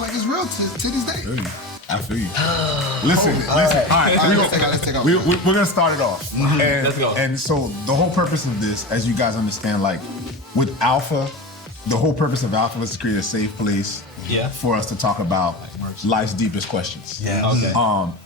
feel like it's real to this day. I feel you. Listen. All right. Let's take off. We're gonna start it off. And, Let's go. And so the whole purpose of this, as you guys understand, like with Alpha, the whole purpose of Alpha was to create a safe place for us to talk about life's deepest questions. Yeah. Okay.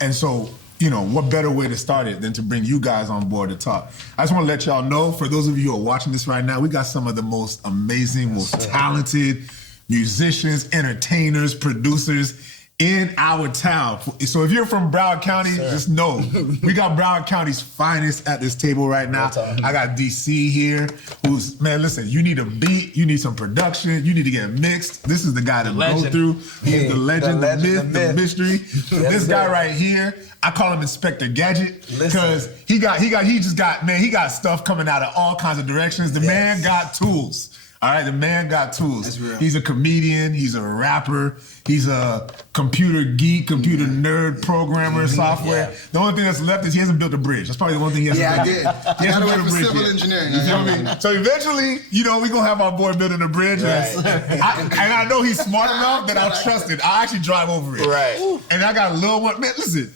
And so, you know, what better way to start it than to bring you guys on board to talk? I just want to let y'all know, for those of you who are watching this right now, we got some of the most amazing, most talented musicians, entertainers, producers in our town. So if you're from Broward County, just know we got Broward County's finest at this table right now. I got DC here, who's, man, listen, you need a beat, you need some production, you need to get mixed. This is the guy to go through. He's the legend, the myth, the mystery. This guy right here, I call him Inspector Gadget because he just got stuff coming out of all kinds of directions. The man got tools. All right, the man got tools. He's a comedian, he's a rapper, he's a computer geek, computer nerd, programmer, software. The only thing that's left is he hasn't built a bridge. That's probably the one thing he hasn't built. He hasn't built a bridge. Civil engineering. You feel me? So eventually, you know, we're gonna have our boy building a bridge. Right. And I know he's smart enough that I'll trust it. I'll actually drive over it. Right. And I got a little one. Man, listen,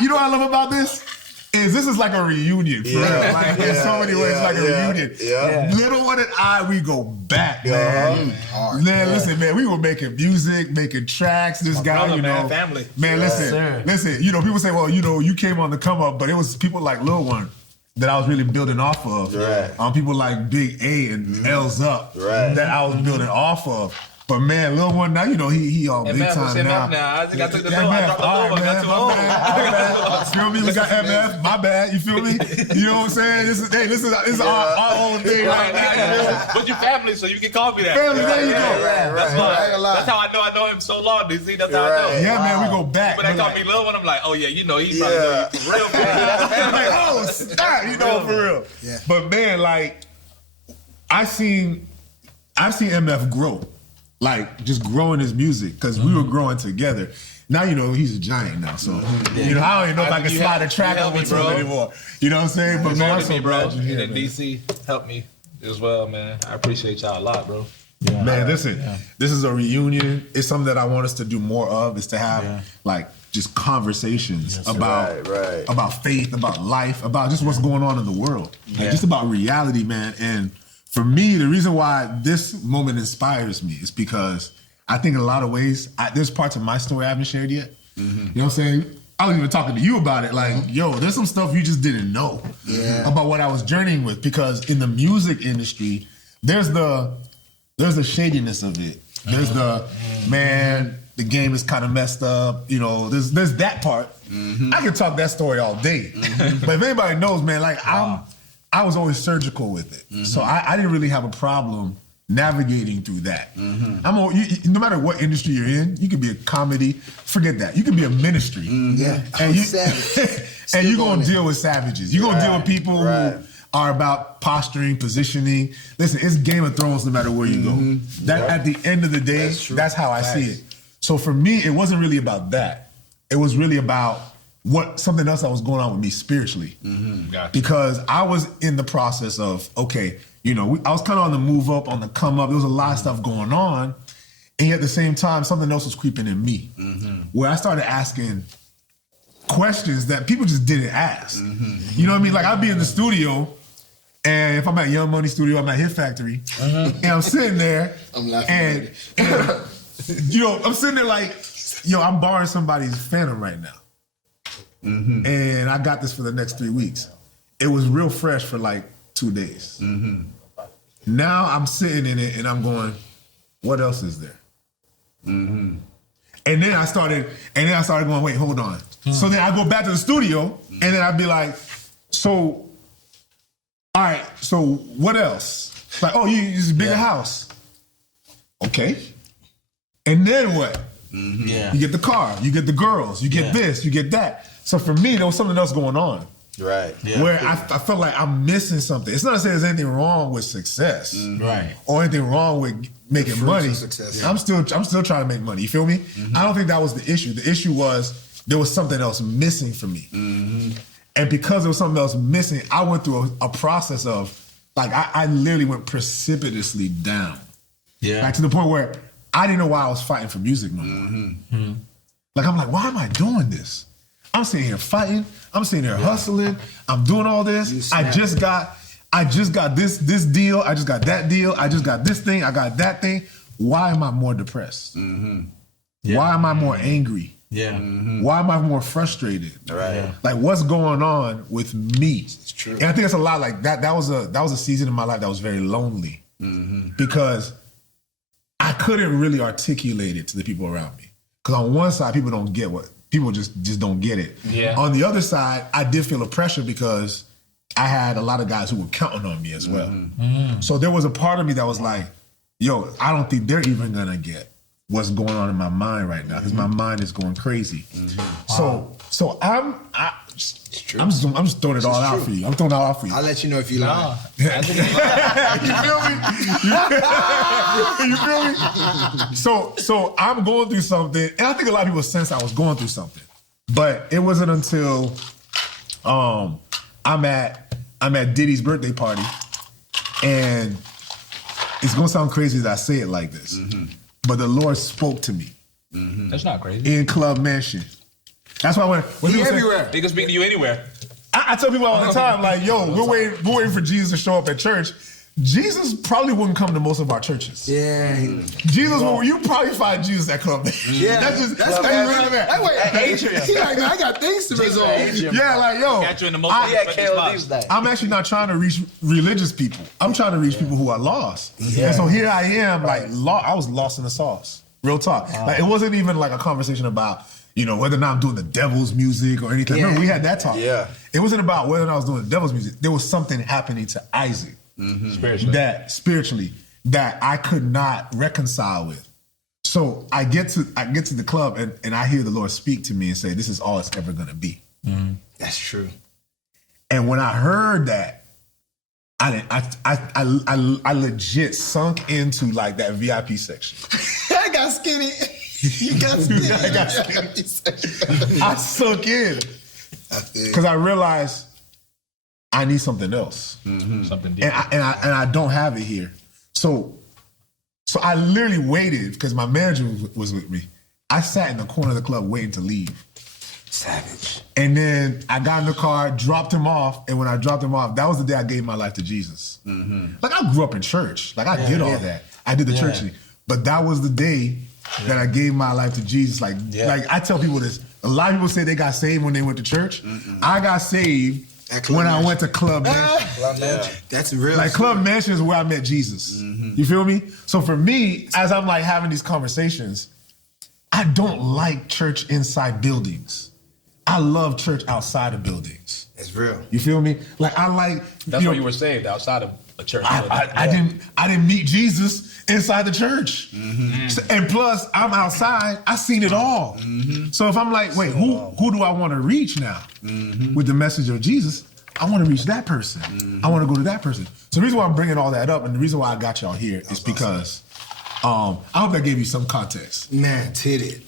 you know what I love about this? This is like a reunion, for real. Like, in so many ways, like a reunion. Little one and I, we go back, man. Man, listen, man, we were making music, making tracks. This guy, brother, you know, family. Man, listen. You know, people say, well, you know, you came on the come up, but it was people like Lil One that I was really building off of. People like Big A and L's Up that I was building off of. But man, Lil One now, you know, he all big time now. I think I took the low. I dropped the low. I got too old. You feel me? We got MF. My bad. You feel me? You know what I'm saying? This is our own thing right now. But you family, so you can call me that. Family, there you go. That's how I know him so long, DC. That's how I know. Yeah, man, we go back. But they call me Lil One, I'm like, oh yeah, you know, he's probably real family. Oh, stop, you know, for real. Yeah. But man, like, I've seen MF grow. Like, just growing his music, because we were growing together. Now, you know, he's a giant now, so, you know, I don't even know if I can slide a track over to him anymore. You know what I'm saying? But man, I'm so glad you're here, and DC helped me as well, man. I appreciate y'all a lot, bro. Yeah, man, listen, this is a reunion. It's something that I want us to do more of, is to have, like, just conversations about faith, about life, about just what's going on in the world. Like, just about reality, man. And for me, the reason why this moment inspires me is because I think in a lot of ways, there's parts of my story I haven't shared yet. You know what I'm saying? I was even talking to you about it. Like, yo, there's some stuff you just didn't know about what I was journeying with. Because in the music industry, there's the shadiness of it. There's the, man, the game is kind of messed up. You know, there's that part. I can talk that story all day. But if anybody knows, man, like, I was always surgical with it. So I didn't really have a problem navigating through that. No matter what industry you're in, you could be a comedy, forget that. You could be a ministry. And you're going to deal with savages. You're going to deal with people who are about posturing, positioning. Listen, it's Game of Thrones no matter where you go. That at the end of the day, that's how I see it. So for me, it wasn't really about that. It was really about something else that was going on with me spiritually. Because I was in the process of, okay, you know, I was kind of on the move up, on the come up. There was a lot of stuff going on. And yet at the same time, something else was creeping in me. Where I started asking questions that people just didn't ask. You know what I mean? Like, I'd be in the studio, and if I'm at Young Money Studio, I'm at Hit Factory, and I'm sitting there, I'm laughing and you know, I'm sitting there like, yo, I'm borrowing somebody's Phantom right now. And I got this for the next 3 weeks. It was real fresh for like 2 days. Now I'm sitting in it and I'm going, what else is there? And then I started going, wait, hold on. So then I go back to the studio and then I'd be like, so, all right, so what else? Like, oh, it's a bigger house. Okay. And then what? You get the car, you get the girls, you get this, you get that. So for me, there was something else going on. Where I felt like I'm missing something. It's not to say there's anything wrong with success. Or anything wrong with making money. I'm still trying to make money. You feel me? I don't think that was the issue. The issue was there was something else missing for me. And because there was something else missing, I went through a process of, like, I literally went precipitously down. Like, to the point where I didn't know why I was fighting for music no more. Like, I'm like, why am I doing this? I'm sitting here fighting. I'm sitting here hustling. I'm doing all this. I just got this deal. I just got that deal. I just got this thing. I got that thing. Why am I more depressed? Why am I more angry? Why am I more frustrated? Like, what's going on with me? It's true. And I think it's a lot like that. That was a season in my life that was very lonely because I couldn't really articulate it to the people around me. Because on one side, people don't get what people just don't get it. On the other side, I did feel a pressure because I had a lot of guys who were counting on me as well. So there was a part of me that was like, yo, I don't think they're even gonna get what's going on in my mind right now because my mind is going crazy. So I'm just throwing it all out for you. I'm throwing it all out for you. I'll let you know if you lie. You feel me? You feel me? So I'm going through something, and I think a lot of people sense I was going through something. But it wasn't until I'm at Diddy's birthday party, and it's gonna sound crazy that I say it like this, but the Lord spoke to me. That's not crazy. In Club Mansion. That's why when He everywhere. He can speak to you anywhere. I tell people all the time, like, yo, we're waiting for Jesus to show up at church. Jesus probably wouldn't come to most of our churches. Jesus, you probably find Jesus at Club Mansion. That's He like, man, I got things to resolve. Yeah, like, yo, Got you in the most I'm actually not trying to reach religious people. I'm trying to reach people who are lost. And so here I am, like, I was lost in the sauce. Real talk. Like, it wasn't even like a conversation about, you know, whether or not I'm doing the devil's music or anything. Remember, we had that talk. It wasn't about whether or not I was doing the devil's music. There was something happening to Isaac spiritually that I could not reconcile with. So I get to the club and I hear the Lord speak to me and say, this is all it's ever gonna be. That's true. And when I heard that, I legit sunk into like that VIP section. I got skinny. You got skinny. I got skinny. I sunk in because I realized I need something else, something deep, and I don't have it here. So I literally waited because my manager was with me. I sat in the corner of the club waiting to leave. Savage. And then I got in the car, dropped him off, and when I dropped him off, that was the day I gave my life to Jesus. Like, I grew up in church. Like, I did all that. I did the church thing. But that was the day that I gave my life to Jesus. Like I tell people this. A lot of people say they got saved when they went to church. I got saved when I went to Club Mansion. That's real. Like, Club Mansion is where I met Jesus. You feel me? So for me, as I'm like having these conversations, I don't like church inside buildings. I love church outside of buildings. It's real. You feel me? Like, I like. That's why you were saved outside of a church. I didn't meet Jesus inside the church. And plus, I'm outside. I seen it all. So if I'm like, wait, who do I want to reach now with the message of Jesus? I want to reach that person. I want to go to that person. So the reason why I'm bringing all that up and the reason why I got y'all here is because I hope that gave you some context. Man, titted.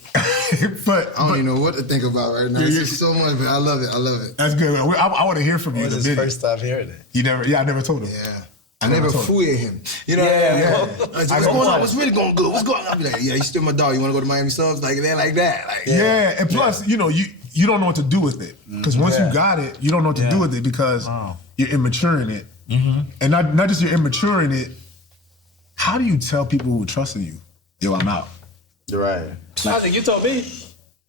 but I don't even know what to think about right now. It's just so much, but I love it. I love it. That's good. I want to hear from you. It was his first time hearing it. You never? Yeah, I never told him. Yeah. I never fooled him. You know what I mean? What's going on? What's really going good? What's going on? I'll be like, yeah, you still my dog. You want to go to Miami Subs? Like that, like that. Like, and plus, you know, you don't know what to do with it. Because once you got it, you don't know what to do with it because you're immature in it. And not just you're immature in it, how do you tell people who trust in you, yo, I'm out? You're right. I think you told me.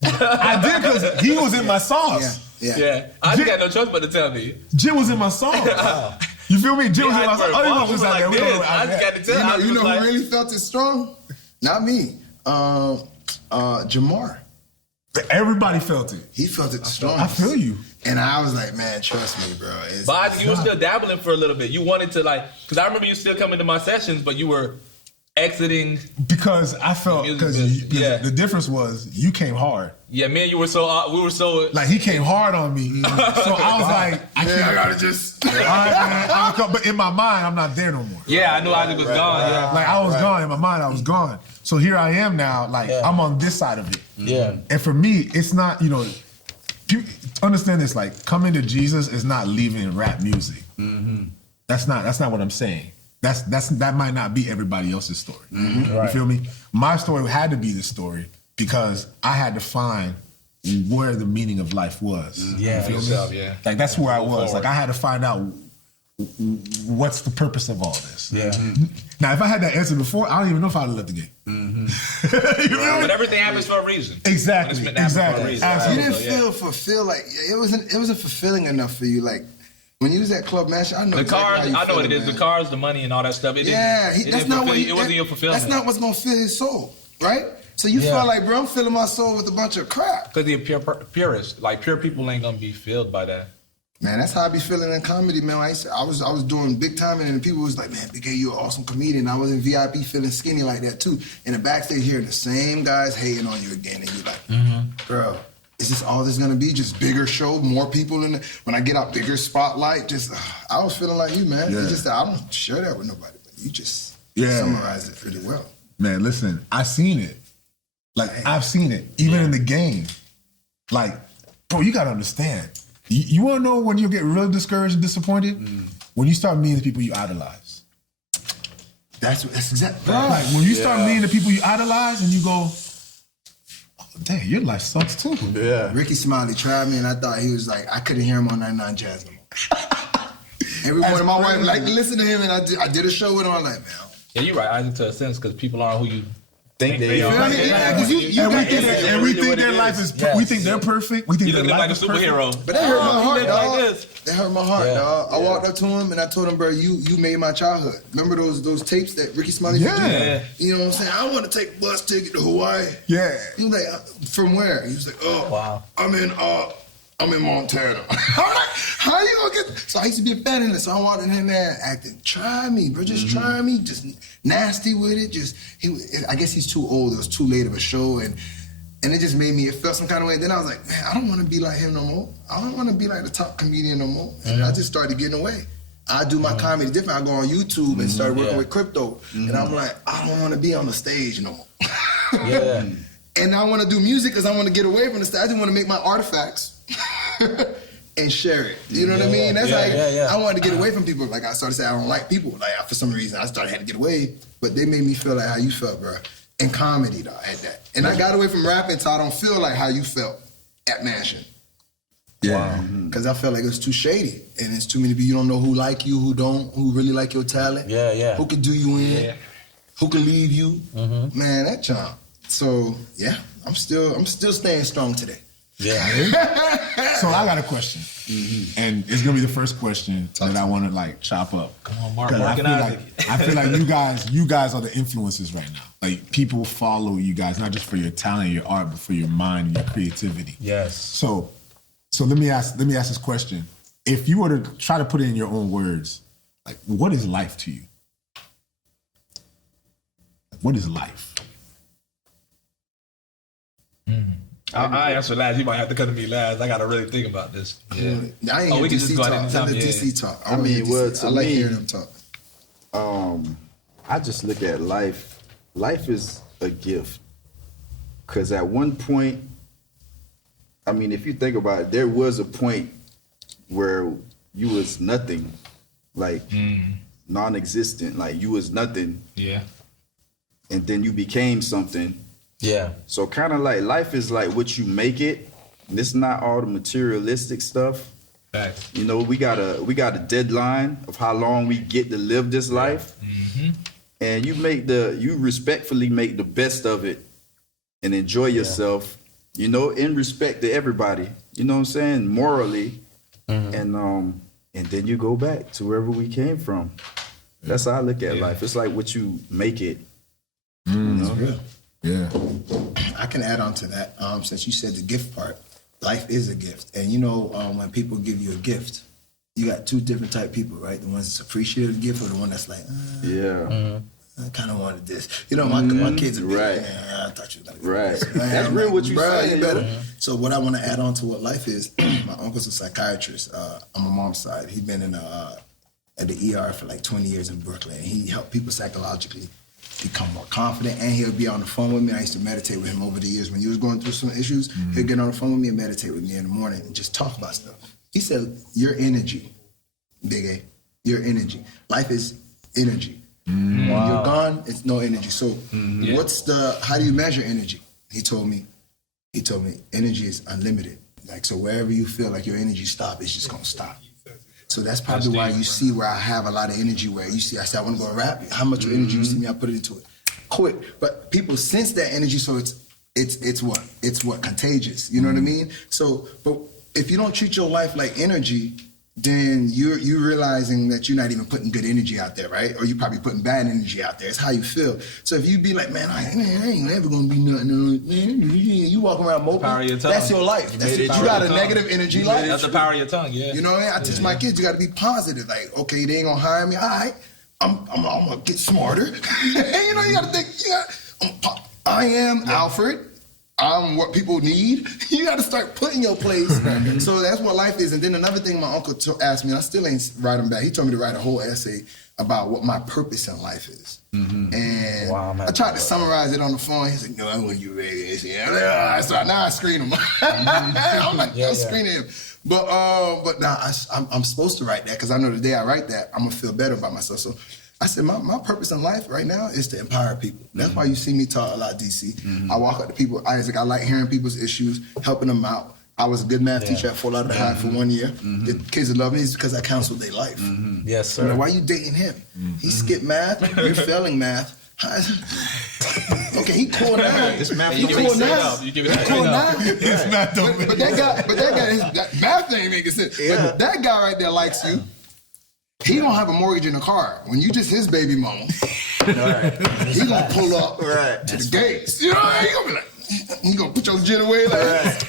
I did because he was in my sauce. Yeah. I just got no choice but to tell me. Jim was in my sauce. You feel me? Jim was in my sauce. I just got to tell you know who really felt it strong? Not me. Jamar. Everybody felt it. He felt it strong. I feel you. And I was like, man, trust me, bro. But I think you were still dabbling for a little bit. You wanted to because I remember you still coming to my sessions, but you were exiting. Because I felt, because the difference was you came hard. Yeah, me and you were we were so. Like, he came hard on me. So I was like, I gotta just. All right, man, but in my mind, I'm not there no more. Yeah, I knew Isaac was gone. Yeah. Like, I was gone. In my mind, I was gone. So here I am now, like, I'm on this side of it. And for me, it's not, you know, understand this, like, coming to Jesus is not leaving rap music. That's not what I'm saying. that might not be everybody else's story. You feel me? My story had to be the story because I had to find where the meaning of life was. Yeah, you feel yourself, me? yeah. Like that's where I was. Like I had to find out what's the purpose of all this. Yeah. Now, if I had that answer before, I don't even know if I'd have left the game. You know? But everything happens for a reason. Exactly. When it's meant to happen for a Exactly. reason. Absolutely. You didn't feel fulfilled, like it wasn't fulfilling enough for you. Like when you was at Club Mansion, I know The exactly cars, how you I know what it feeling, is. man. The cars, the money, and all that stuff. It That's not what it wasn't your fulfillment. That's not what's gonna fill his soul, right? So you feel like, bro, I'm filling my soul with a bunch of crap. Because the purist, like pure people, ain't gonna be filled by that. Man, that's how I be feeling in comedy, man. I was doing big time, and people was like, man, Big A, you an awesome comedian. I was in VIP feeling skinny like that too. In the backstage hearing the same guys hating on you again, and you like, bro, is this all this gonna be? Just bigger show, more people in it. When I get out, bigger spotlight. Just, I was feeling like you, man. Yeah. It's just that I don't share that with nobody, but you just Yeah. summarize it pretty well. Man, listen, I seen it. Like I've seen it, even in the game. Like, bro, you gotta understand. You wanna know when you get real discouraged and disappointed? When you start meeting the people you idolize. That's exactly right. Like when you start meeting the people you idolize and you go, oh, dang, your life sucks too. Yeah. Ricky Smiley tried me, and I thought he was like, I couldn't hear him on 99 Jazz no more. Every morning, my wife like to listen to him, and I did a show with him. I'm like, man. Yeah, you're right. I think to a sense because people aren't who you Think they are. are. I mean, yeah, 'cause you And we got think, this. and we think their life is, we think they're perfect. We think You their look like life a is perfect. superhero. But that hurt my heart, look dog. like this. That hurt my heart, dog. I walked up to him and I told him, bro, you made my childhood. Remember those tapes that Ricky Smiley did? Yeah. You know what I'm saying? I want to take a bus ticket to Hawaii. Yeah. He was like, from where? He was like, oh, Wow. I'm in Montana. I'm like, how you gonna get? So I used to be a fan of this. So I wanted him, man, acting. Try me, bro. Just try me. Just nasty with it. I guess he's too old. It was too late of a show, and it just made me. It felt some kind of way. Then I was like, man, I don't want to be like him no more. I don't want to be like the top comedian no more. And I just started getting away. I do my comedy different. I go on YouTube and start working with crypto, and I'm like, I don't want to be on the stage no more. Yeah. And I want to do music because I want to get away from the stage. I just want to make my artifacts and share it. You know what I mean? That's I wanted to get away from people. Like I started saying I don't like people. Like for some reason I had to get away. But they made me feel like how you felt, bro. In comedy, though, at that. And I got away from rapping so I don't feel like how you felt at Mansion. Yeah. Because I felt like it was too shady. And it's too many people you don't know who like you, who don't, who really like your talent. Yeah, yeah. Who could do you in, Yeah. who could leave you. Man, that jump. So yeah, I'm still staying strong today. Yeah. So I got a question, and it's gonna be the first question that I want to like chop up. Come on, Mark. 'Cause Mark and Isaac. I feel like you guys are the influencers right now. Like people follow you guys not just for your talent, your art, but for your mind, your creativity. Yes. So let me ask this question: if you were to try to put it in your own words, like what is life to you? What is life? I answer last. You might have to come to me last. I got to really think about this. Yeah. I ain't We get can just DC go talk. ahead and Let the yeah. DC talk. I mean, well, I to like me, hearing them talk. I just look at life. Life is a gift. Because at one point, I mean, if you think about it, there was a point where you was nothing, like non-existent, like you was nothing, Yeah. and then you became something. Yeah. So kind of like life is like what you make it. And it's not all the materialistic stuff. Facts. You know, we got a deadline of how long we get to live this life, and you respectfully make the best of it, and enjoy yourself. You know, in respect to everybody. You know what I'm saying? Morally, and then you go back to wherever we came from. That's how I look at life. It's like what you make it. You know? Yeah. I can add on to that. Since you said the gift part, life is a gift. And you know, when people give you a gift, you got two different type of people, right? The ones that's appreciative of the gift or the one that's like, I kind of wanted this. You know, my kids are big, Right. I thought you were going to Right. this. That's real what you Bruh, say. you better. So what I want to add on to what life is, my uncle's a psychiatrist on my mom's side. He's been in at the ER for like 20 years in Brooklyn. He helped people psychologically become more confident, and he'll be on the phone with me. I used to meditate with him over the years. When he was going through some issues, he'd get on the phone with me and meditate with me in the morning and just talk about stuff. He said, your energy, Big A, your energy. Life is energy. When you're gone, it's no energy. So how do you measure energy? He told me, energy is unlimited. Like, so wherever you feel like your energy stop, it's just gonna stop. So that's probably why you see where I have a lot of energy, where you see, I said, I want to go and rap. How much energy you see me, I put it into it. Quick. But people sense that energy, so it's what? Contagious. You know what I mean? So, but if you don't treat your life like energy, then you're realizing that you're not even putting good energy out there, right? Or you're probably putting bad energy out there. It's how you feel. So if you be like, man, I ain't never gonna be nothing, man, you walk around moping, that's your life. You got a negative energy life. That's the power of your tongue, yeah. You know what I mean? I teach my kids, you gotta be positive. Like, okay, they ain't gonna hire me, all right, I'm gonna get smarter. You know, you gotta think, I am Alfred. I'm what people need. You got to start putting your place. So that's what life is. And then another thing my uncle asked me, and I still ain't write him back. He told me to write a whole essay about what my purpose in life is. And I tried to summarize it on the phone. He's like, no, I want you ready. So now I screen him. I'm like, I'm screening him. But now I'm supposed to write that, because I know the day I write that, I'm going to feel better about myself. So I said, my purpose in life right now is to empower people. That's why you see me talk a lot, DC. I walk up to people, Isaac, I like hearing people's issues, helping them out. I was a good math teacher at Fort Lauderdale High for 1 year. The kids that love me is because I counseled their life. Yes, sir. You know, why are you dating him? He skipped math, you're failing math. Okay, he cool now. This math You cool give it now. up. You give it Cool up. now. But that guy, that math thing making sense. But that guy right there likes you. He don't have a mortgage in a car. When you just his baby mama, he gonna pull up to the gates. You know, he gonna be like, he gonna put your jet away like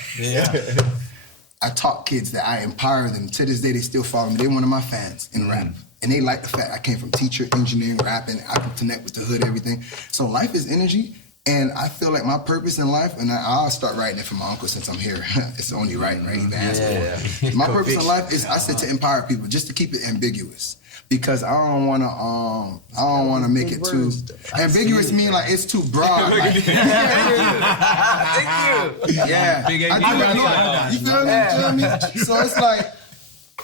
I taught kids that I empower them. To this day, they still follow me. They're one of my fans in rap. And they like the fact I came from teacher, engineering, rapping. I can connect with the hood, everything. So life is energy. And I feel like my purpose in life, and I'll start writing it for my uncle since I'm here. It's only right, right? He asked for it. My purpose in life is, I said, to empower people, just to keep it ambiguous, because I don't want to make it too ambiguous. Mean like it's too broad. Like, Thank you. Yeah, Big I do it. You feel me? You feel me? So it's like,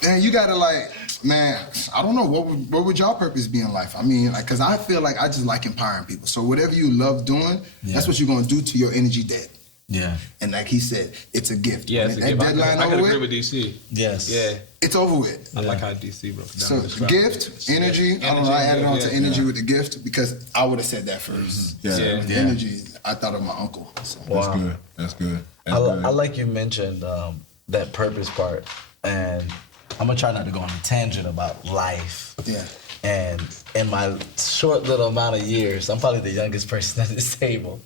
man, you gotta like. Man, I don't know, what would y'all purpose be in life? I mean, like, cause I feel like I just like empowering people. So whatever you love doing, that's what you're gonna do to your energy dead. Yeah. And like he said, it's a gift. Yeah, it's a gift. I could agree with DC. Yes. Yeah. It's over with. I like how DC broke it down. So gift, energy, I don't know, I added on to energy with the gift because I would have said that first. Energy, I thought of my uncle. So. Wow. That's good. I like you mentioned that purpose part, and I'm gonna try not to go on a tangent about life. Yeah. And in my short little amount of years, I'm probably the youngest person at this table.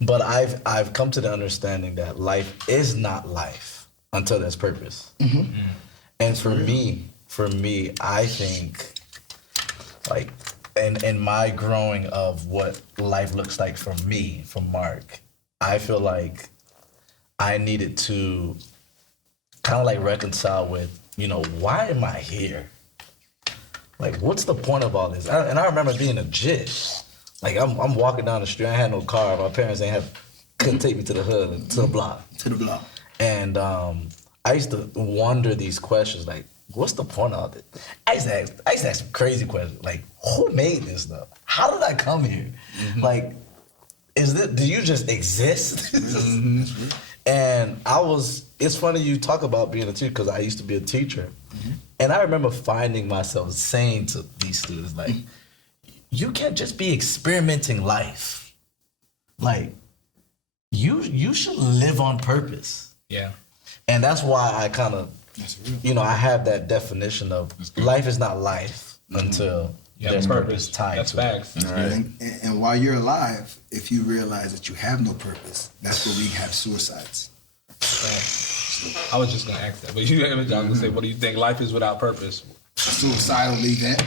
But I've come to the understanding that life is not life until there's purpose. And for me, I think, like, in my growing of what life looks like for me, for Mark, I feel like I needed to kind of like reconcile with, you know, why am I here? Like, what's the point of all this? And I remember being a jit. Like, I'm walking down the street. I had no car. My parents couldn't take me to the hood, to the block. And I used to wonder these questions, like, what's the point of it? I used to ask some crazy questions, like, who made this stuff? How did I come here? Like, do you just exist? And it's funny you talk about being a teacher, because I used to be a teacher. And I remember finding myself saying to these students, like, you can't just be experimenting life. Like, you should live on purpose. Yeah. And that's why I kind of, you know, I have that definition of life is not life until there's purpose tied to it. That's facts. And while you're alive, if you realize that you have no purpose, that's where we have suicides. I was just gonna ask that, but I was gonna say, what do you think life is without purpose? Suicidal event.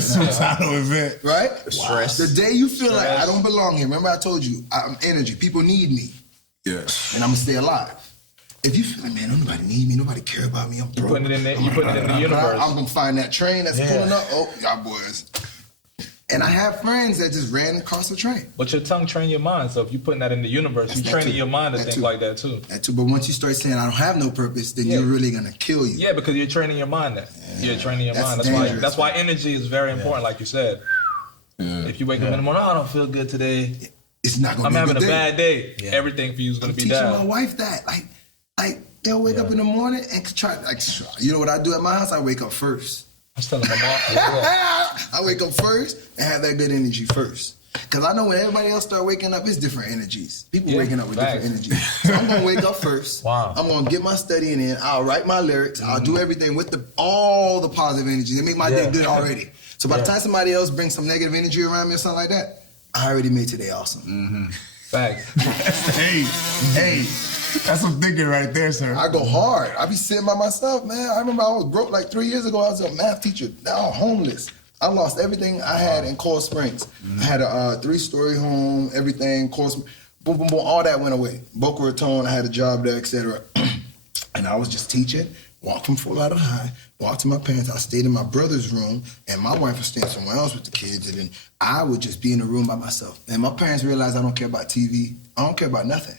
Suicidal event. Right? Stress. The day you feel like I don't belong here. Remember I told you, I'm energy. People need me. Yeah. And I'm gonna stay alive. If you feel like, man, nobody need me, nobody care about me, I'm broke. You're putting it in the universe. I'm gonna find that train that's pulling up. Oh, y'all boys. And I have friends that just ran across the train. But your tongue train your mind. So if you putting that in the universe, you're training your mind to think like that too. That too. But once you start saying I don't have no purpose, then you're really gonna kill you. Yeah, because you're training your mind. You're training your mind. That's why energy is very important, like you said. If you wake up in the morning, I don't feel good today. It's not gonna. I'm having a bad day. Everything for you is gonna be down. I'm teaching my wife that, like they'll wake up in the morning and try. Like, you know what I do at my house? I wake up first. I was telling my mom. I wake up first and have that good energy first. Because I know when everybody else start waking up, it's different energies. People waking up with different energies. So I'm going to wake up first. Wow. I'm going to get my studying in. I'll write my lyrics. I'll do everything with all the positive energy. They make my day good already. So by the time somebody else brings some negative energy around me or something like that, I already made today awesome. Facts. Hey. That's some thinking right there, sir. I go hard. I be sitting by myself, man. I remember I was broke like 3 years ago. I was a math teacher. Now I'm homeless. I lost everything I had in Coral Springs. I had a 3-story home, everything, Coral Springs. Boom, boom, boom, all that went away. Boca Raton, I had a job there, etc. And I was just teaching, walked from Fort Lauderdale High, walked to my parents. I stayed in my brother's room, and my wife was staying somewhere else with the kids, and then I would just be in the room by myself. And my parents realized I don't care about TV. I don't care about nothing.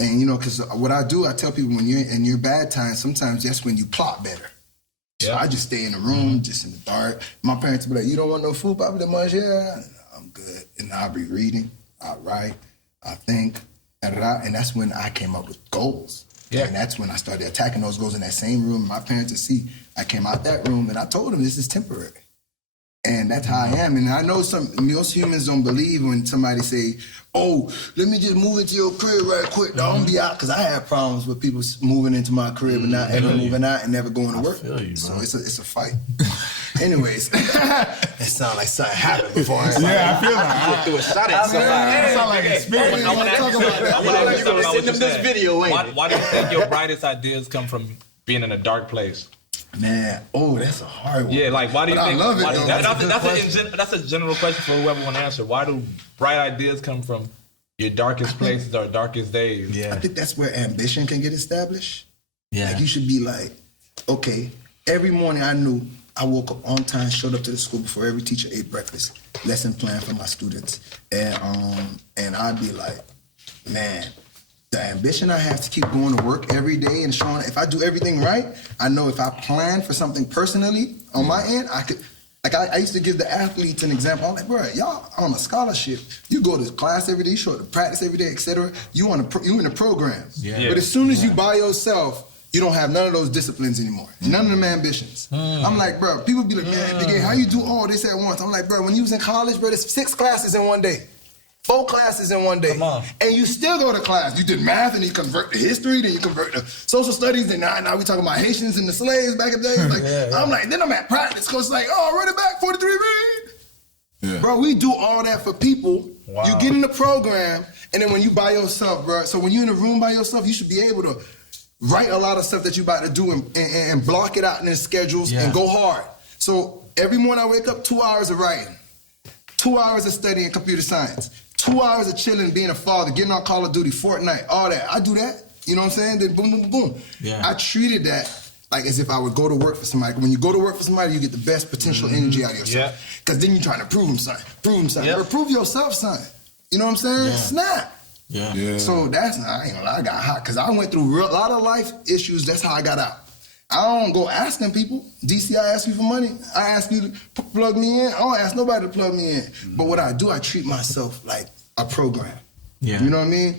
And, you know, because what I do, I tell people when you're in your bad times, sometimes that's when you plot better. So I just stay in the room, just in the dark. My parents would be like, you don't want no food, Papa de Mange? Yeah, I'm good. And I'll be reading, I write, I think, and that's when I came up with goals. Yeah. And that's when I started attacking those goals in that same room. My parents would see. I came out that room and I told them this is temporary. And that's how I am. And I know most humans don't believe when somebody say, oh, let me just move into your crib right quick. Don't be out. Because I have problems with people moving into my crib and not ever moving out and never going to work. So it's a fight. Anyways, it sounds like something happened before I I feel like I threw a shot at somebody. It sounds like experience. I want to talk about that. I want to ask you something about what you this video, said. Why do you think your brightest ideas come from being in a dark place? Man, that's a hard one. Yeah, like why do you think? I love it. That's a general question for whoever want to answer. Why do bright ideas come from your darkest places or darkest days? I think that's where ambition can get established. Yeah. Like you should be like, okay, every morning I knew I woke up on time, showed up to the school before every teacher ate breakfast, lesson plan for my students. And I'd be like, man, the ambition I have to keep going to work every day and showing, if I do everything right, I know if I plan for something personally on my end, I could, like I used to give the athletes an example. I'm like, bro, y'all on a scholarship, you go to class every day, you show up to practice every day, etc. You in a program. Yeah. But as soon as you by yourself, you don't have none of those disciplines anymore. None of them ambitions. I'm like, bro, people be like, man, Big A, how you do all this at once? I'm like, bro, when you was in college, bro, there's 6 classes in one day. 4 classes in one day. Come on. And you still go to class. You did math and you convert to history, then you convert to social studies, and now we talking about Haitians and the slaves back in the day. Like, I'm like, then I'm at practice, because it's like, oh, run it back, 43 read. Yeah. Bro, we do all that for people. Wow. You get in the program, and then when you by yourself, bro, so when you're in a room by yourself, you should be able to write a lot of stuff that you're about to do and block it out in the schedules and go hard. So every morning I wake up, 2 hours of writing, 2 hours of studying computer science, 2 hours of chilling, being a father, getting on Call of Duty, Fortnite, all that. I do that. You know what I'm saying? Then boom, boom, boom. Yeah. I treated that like as if I would go to work for somebody. When you go to work for somebody, you get the best potential energy out of yourself. Because then you're trying to prove them something. Prove them something. Or prove yourself something. You know what I'm saying? Snap. Yeah. So that's, I ain't gonna lie, I got hot. Because I went through a lot of life issues. That's how I got out. I don't go asking people. DC, I ask you for money. I ask you to plug me in. I don't ask nobody to plug me in. But what I do, I treat myself like a program. Yeah. You know what I mean?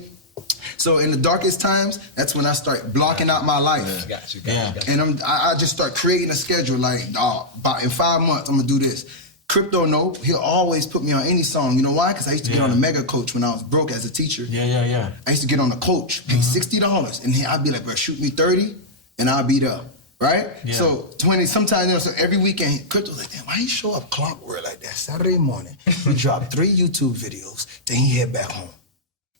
So in the darkest times, that's when I start blocking out my life. Got you. And I just start creating a schedule like, about in 5 months, I'm gonna do this. Crypto, no, he'll always put me on any song. You know why? Because I used to get on the Mega Coach when I was broke as a teacher. I used to get on the coach, pay $60, and I'd be like, bro, shoot me 30, and I'll beat up. Right? Yeah. So 20, sometimes, you know, so every weekend, Crypto's like, damn, why you show up clockwork like that? Saturday morning, we dropped 3 YouTube videos, then he head back home.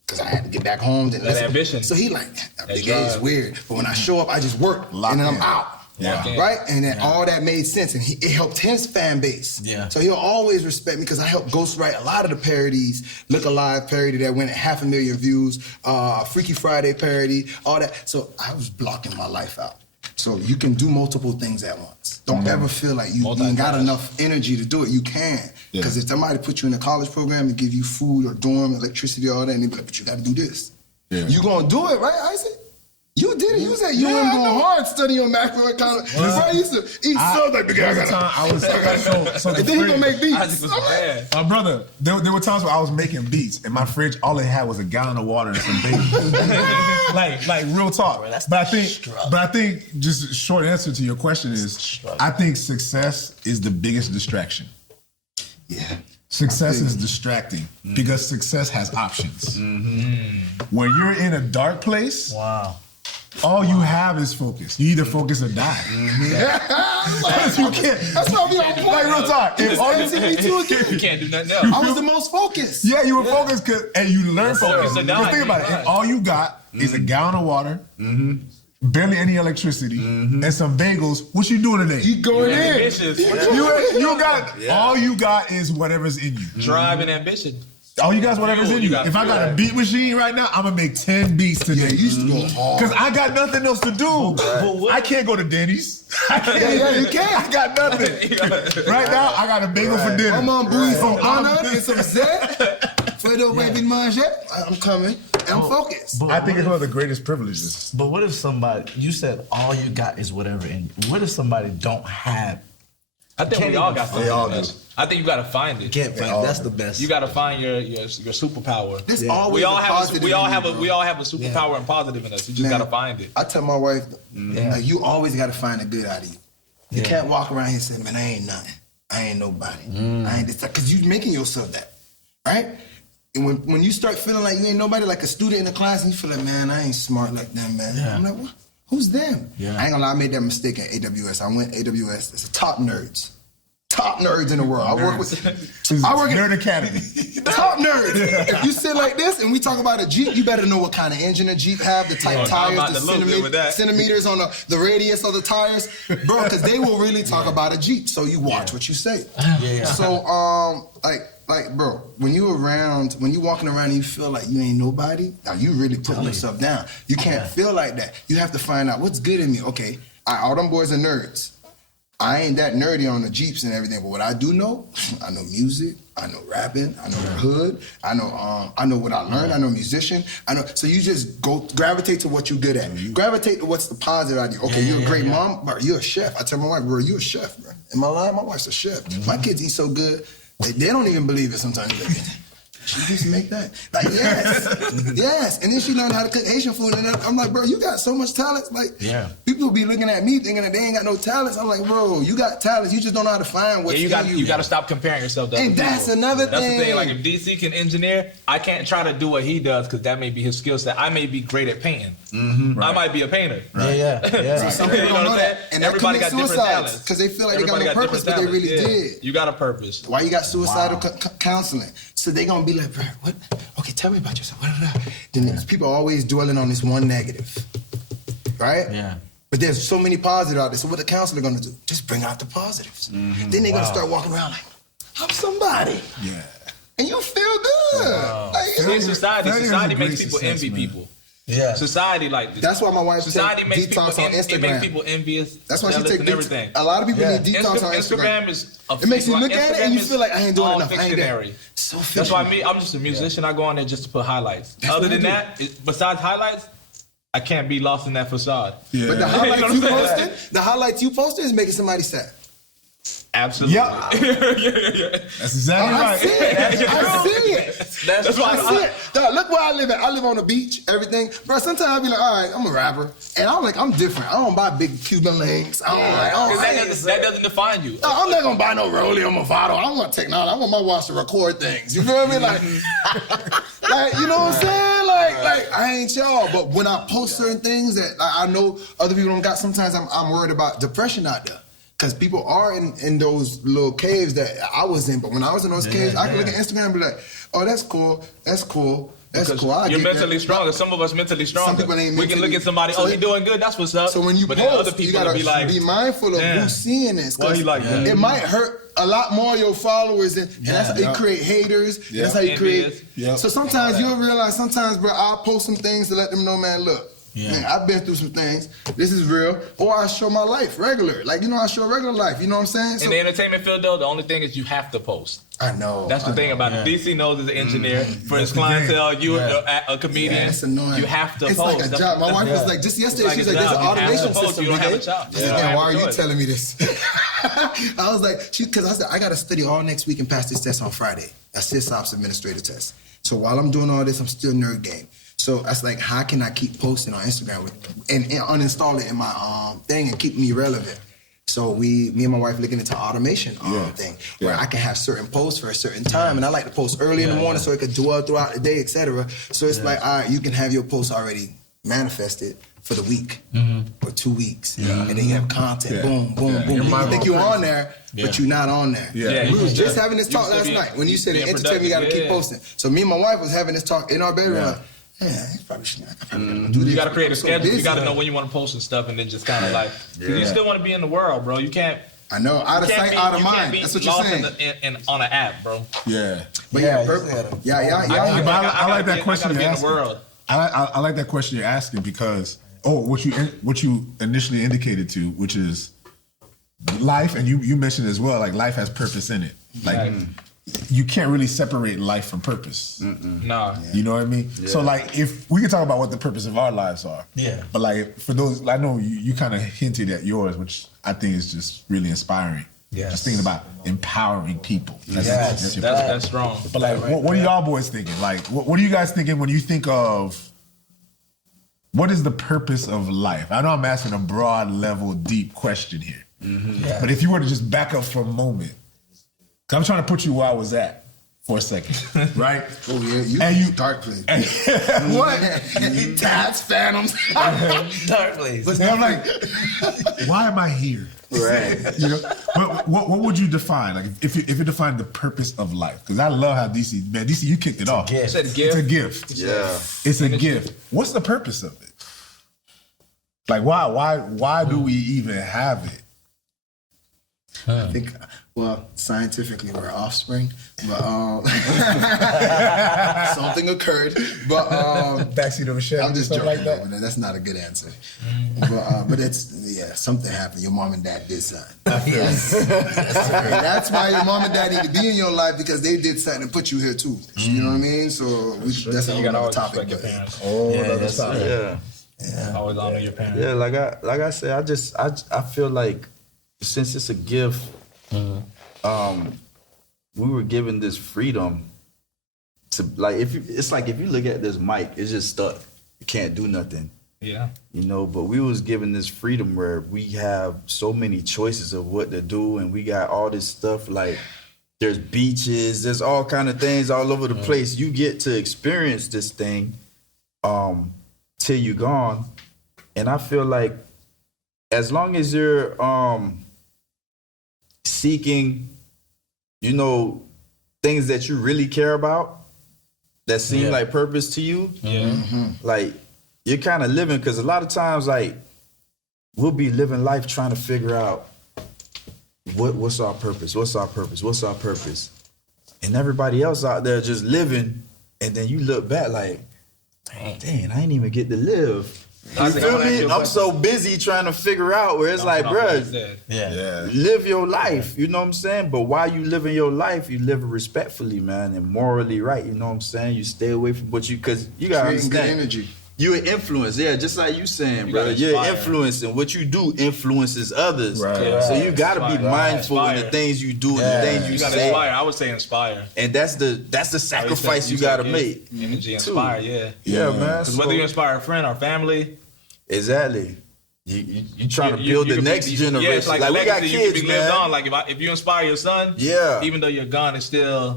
Because I had to get back home. Then that ambition. So he like, that Big A is weird. But when I show up, I just work, and then I'm out. Right? And then all that made sense, and it helped his fan base. So he'll always respect me because I helped ghostwrite a lot of the parodies, Look Alive parody that went at 500,000 views, Freaky Friday parody, all that. So I was blocking my life out. So you can do multiple things at once. Don't ever feel like you ain't got enough energy to do it. You can. Because if somebody put you in a college program and give you food or dorm, electricity, all that, and they be like, but you got to do this. Yeah. You gonna do it, right, Isaac? You did it. You was at UN going hard studying your macroeconomics. Bro, I used to eat so like the guy. And then he gonna make beats. My brother, there were times where I was making beats and my fridge, all it had was a gallon of water and some bacon. like real talk. Bro, but I think just a short answer to your question is, I think success is the biggest distraction. Yeah. Success is distracting because success has options. When you're in a dark place, all you have is focus. You either focus or die. You can't. That's why we on point. Like real talk. If all you You can't do nothing else. I was the most focused. Yeah, you were focused and you learn focus. So Because think about it. If all you got is a gallon of water, barely any electricity, and some bagels, what you doing today? You going in. Ambitious. You got all you got is whatever's in you. Drive and ambition. All you got is whatever's in you. If I got a beat machine right now, I'm gonna make 10 beats today. Yeah, you used to go hard. Because I got nothing else to do. I can't go to Denny's. You can. I got nothing. Right now, I got a bagel for dinner. I'm on booze from Anna and some Zed. For the way big manche. I'm coming. I'm focused. I think it's one of the greatest privileges. But what if somebody, you said all you got is whatever in you. What if somebody don't have? I think we all got something. They all in do. us. I think you got to find it. Can't find. That's the best. You got to find your superpower. This always we all have positive we all in have you, a bro. we all have a superpower and positive in us. You just got to find it. I tell my wife, like, you always got to find the good out of you. You can't walk around here and say, man, I ain't nothing. I ain't nobody. I ain't this. Because you making yourself that, right? And when you start feeling like you ain't nobody, like a student in the class, and you feel like, man, I ain't smart like them, man. I'm like, what? Who's them? I ain't gonna lie, I made that mistake at AWS. I went AWS. It's the top nerds. Top nerds in the world. I work in Nerd Academy. top nerds. If you sit like this and we talk about a Jeep, you better know what kind of engine a Jeep have, the type tires, the centimeters on the radius of the tires, bro. Because they will really talk about a Jeep. So you watch what you say. So like, bro, when you walking around and you feel like you ain't nobody, now you really putting yourself down. You can't feel like that. You have to find out what's good in me. Okay, all them boys are nerds. I ain't that nerdy on the Jeeps and everything, but what I do know, I know music, I know rapping, I know the hood, I know what I learned, I know musician, I know. So you just gravitate to what you're good at. Gravitate to what's the positive out of you. Okay, you're a great mom, but you're a chef. I tell my wife, bro, you're a chef, bro. Am I lying? My wife's a chef. My kids eat so good, they don't even believe it sometimes. Like, she used to make that? Like, yes. And then she learned how to cook Haitian food. And I'm like, bro, you got so much talent. Like, people be looking at me thinking that they ain't got no talents. I'm like, bro, you got talents. You just don't know how to find what's in you. You got to stop comparing yourself to other people. That's another thing. That's the thing. Like, if DC can engineer, I can't try to do what he does because that may be his skill set. I may be great at painting. I might be a painter. So some people don't know that. And everybody got different talents. Because they feel like they got no purpose, but they really did. You got a purpose. Why you got suicidal counseling? So they gonna be like, bro, what? Okay, tell me about yourself. Then people are always dwelling on this one negative, right? Yeah. But there's so many positives out there. So what the counselor gonna do? Just bring out the positives. Then they're gonna start walking around like, I'm somebody. Yeah. And you feel good. Wow. Like, society makes people envy people. Yeah. Society that's why my wife makes detox on Instagram. It makes people envious. That's why she takes everything. A lot of people need detox on Instagram. It makes you look at it and you feel like I ain't doing enough. I ain't there. So that's why I'm just a musician. I go on there just to put highlights. Other than that, besides highlights, I can't be lost in that facade. Yeah. But the highlights you posted is making somebody sad. Absolutely. Yep. That's exactly right. I see it. That's why I see it. Dog, look where I live at. I live on the beach, everything. Bro, sometimes I be like, all right, I'm a rapper. And I'm different. I don't buy big Cuban links. That doesn't define you. No, I'm not going to buy no Rollie or Movado. I want technology. I want my watch to record things. You feel me? Like, you know what I'm saying? Like I ain't y'all. But when I post certain things that I know other people don't got, sometimes I'm worried about depression out there. Because people are in those little caves that I was in. But when I was in those caves, I can look at Instagram and be like, oh, that's cool. You're mentally stronger. Some of us mentally stronger. Some people ain't we can look at somebody, he doing good, that's what's up. So when you post, other people you gotta be like, be mindful of who's seeing this. Why he like that? It might hurt a lot more of your followers, and that's how you create haters. That's how you create. So sometimes you'll realize, bro, I'll post some things to let them know, man, look, Man, I've been through some things. This is real. Or I show my life regular. Like, I show regular life. You know what I'm saying? In the entertainment field, though, the only thing is you have to post. I know. That's the thing about it. DC knows as an engineer, for his clientele, you're a comedian. Yeah, it's annoying. You have to it's post. It's like a job. My wife was like, just yesterday, she was like, there's an automation system. You don't have a job. Why are you telling me this? I was like, because I said, I got to study all next week and pass this test on Friday. That's SysOps administrative test. So while I'm doing all this, I'm still nerd game. So I was like, how can I keep posting on Instagram and uninstall it in my thing and keep me relevant? So me and my wife looking into automation thing where I can have certain posts for a certain time, and I like to post early in the morning so it could dwell throughout the day, etc. So it's like, all right, you can have your posts already manifested for the week or 2 weeks, and then you have content, boom, boom, boom. You think you're on there, but you're not on there. We was just having this talk last night when you said in entertainment you got to keep posting. So me and my wife was having this talk in our bedroom. Like, he probably shouldn't. You got to create a schedule. You got to know when you want to post and stuff, and then just kind of like, because you still want to be in the world, bro. You can't. I know, out of sight, out of mind. That's what you're saying. On an app, bro. Yeah. But I like that question you're asking. I like that question you're asking because what you initially indicated to, which is life, and you mentioned as well, like life has purpose in it. Like you can't really separate life from purpose. No. You know what I mean? Yeah. So like if we can talk about what the purpose of our lives are. Yeah. But like for those, I know you kind of hinted at yours, which I think is just really inspiring. Yeah. Just thinking about empowering people. That's strong. But like, what are y'all boys thinking? Like, what are you guys thinking when you think of what is the purpose of life? I know I'm asking a broad level, deep question here. But if you were to just back up for a moment, I'm trying to put you where I was at for a second, right? Oh yeah, you dark place. What? Tats, phantoms, dark place. But I'm like, why am I here? Right. What would you define? Like if you define the purpose of life? Because I love how DC, you kicked it off. It's a gift. It's a gift. Yeah. It's a gift. What's the purpose of it? Like why do we even have it? I think, well, scientifically we're offspring, but something occurred. But backseat of a Chevy. I'm just joking like that. But that's not a good answer. But it's something happened. Your mom and dad did something. That's why your mom and dad need to be in your life because they did something and put you here too. You know what I mean? So that's another topic. Your parents. Another topic. Yeah. Always honor your parents. Yeah, like I said, I feel like since it's a gift, we were given this freedom to like if you look at this mic, it's just stuck. You can't do nothing. Yeah. But we was given this freedom where we have so many choices of what to do, and we got all this stuff like there's beaches, there's all kind of things all over the place. You get to experience this thing till you're gone. And I feel like as long as you're seeking, things that you really care about, that seem like purpose to you, like you're kind of living, because a lot of times, like, we'll be living life trying to figure out what's our purpose, what's our purpose, and everybody else out there just living, and then you look back like, dang, I ain't even get to live. You feel me? I'm so busy trying to figure out where it's like, bruh, live your life. You know what I'm saying? But while you living your life, you live it respectfully, man, and morally right. You know what I'm saying? You stay away from what because you gotta understand. Good energy. You're an influence, just like you saying, bro. You're influencing. What you do influences others. Right. So you gotta be mindful in the things you do and the things you say. Inspire. I would say inspire. And that's the sacrifice you gotta make. Energy, inspire, Yeah, man. Because whether you inspire a friend or family. Exactly. You trying to build the next generation. Yeah, it's like we got kids, you can be lived on. Like if you inspire your son, even though you're gone, it's still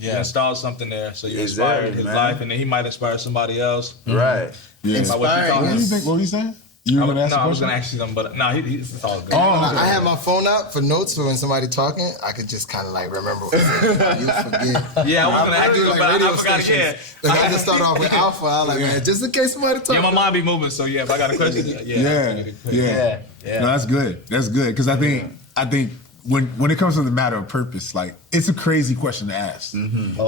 you install something there. So you inspired his life, and then he might inspire somebody else. Right. Yeah. Inspiring. What were you saying? I was gonna ask you something, but it's all good. I have my phone out for notes for when somebody talking. I could just kind of like remember what you forget. Yeah, I was gonna ask you, but I forgot again. Like I just start off with alpha. I like, man, just in case somebody talking. Yeah, my mind be moving, so if I got a question, No, that's good. That's good because I think when it comes to the matter of purpose, like it's a crazy question to ask. Mm-hmm.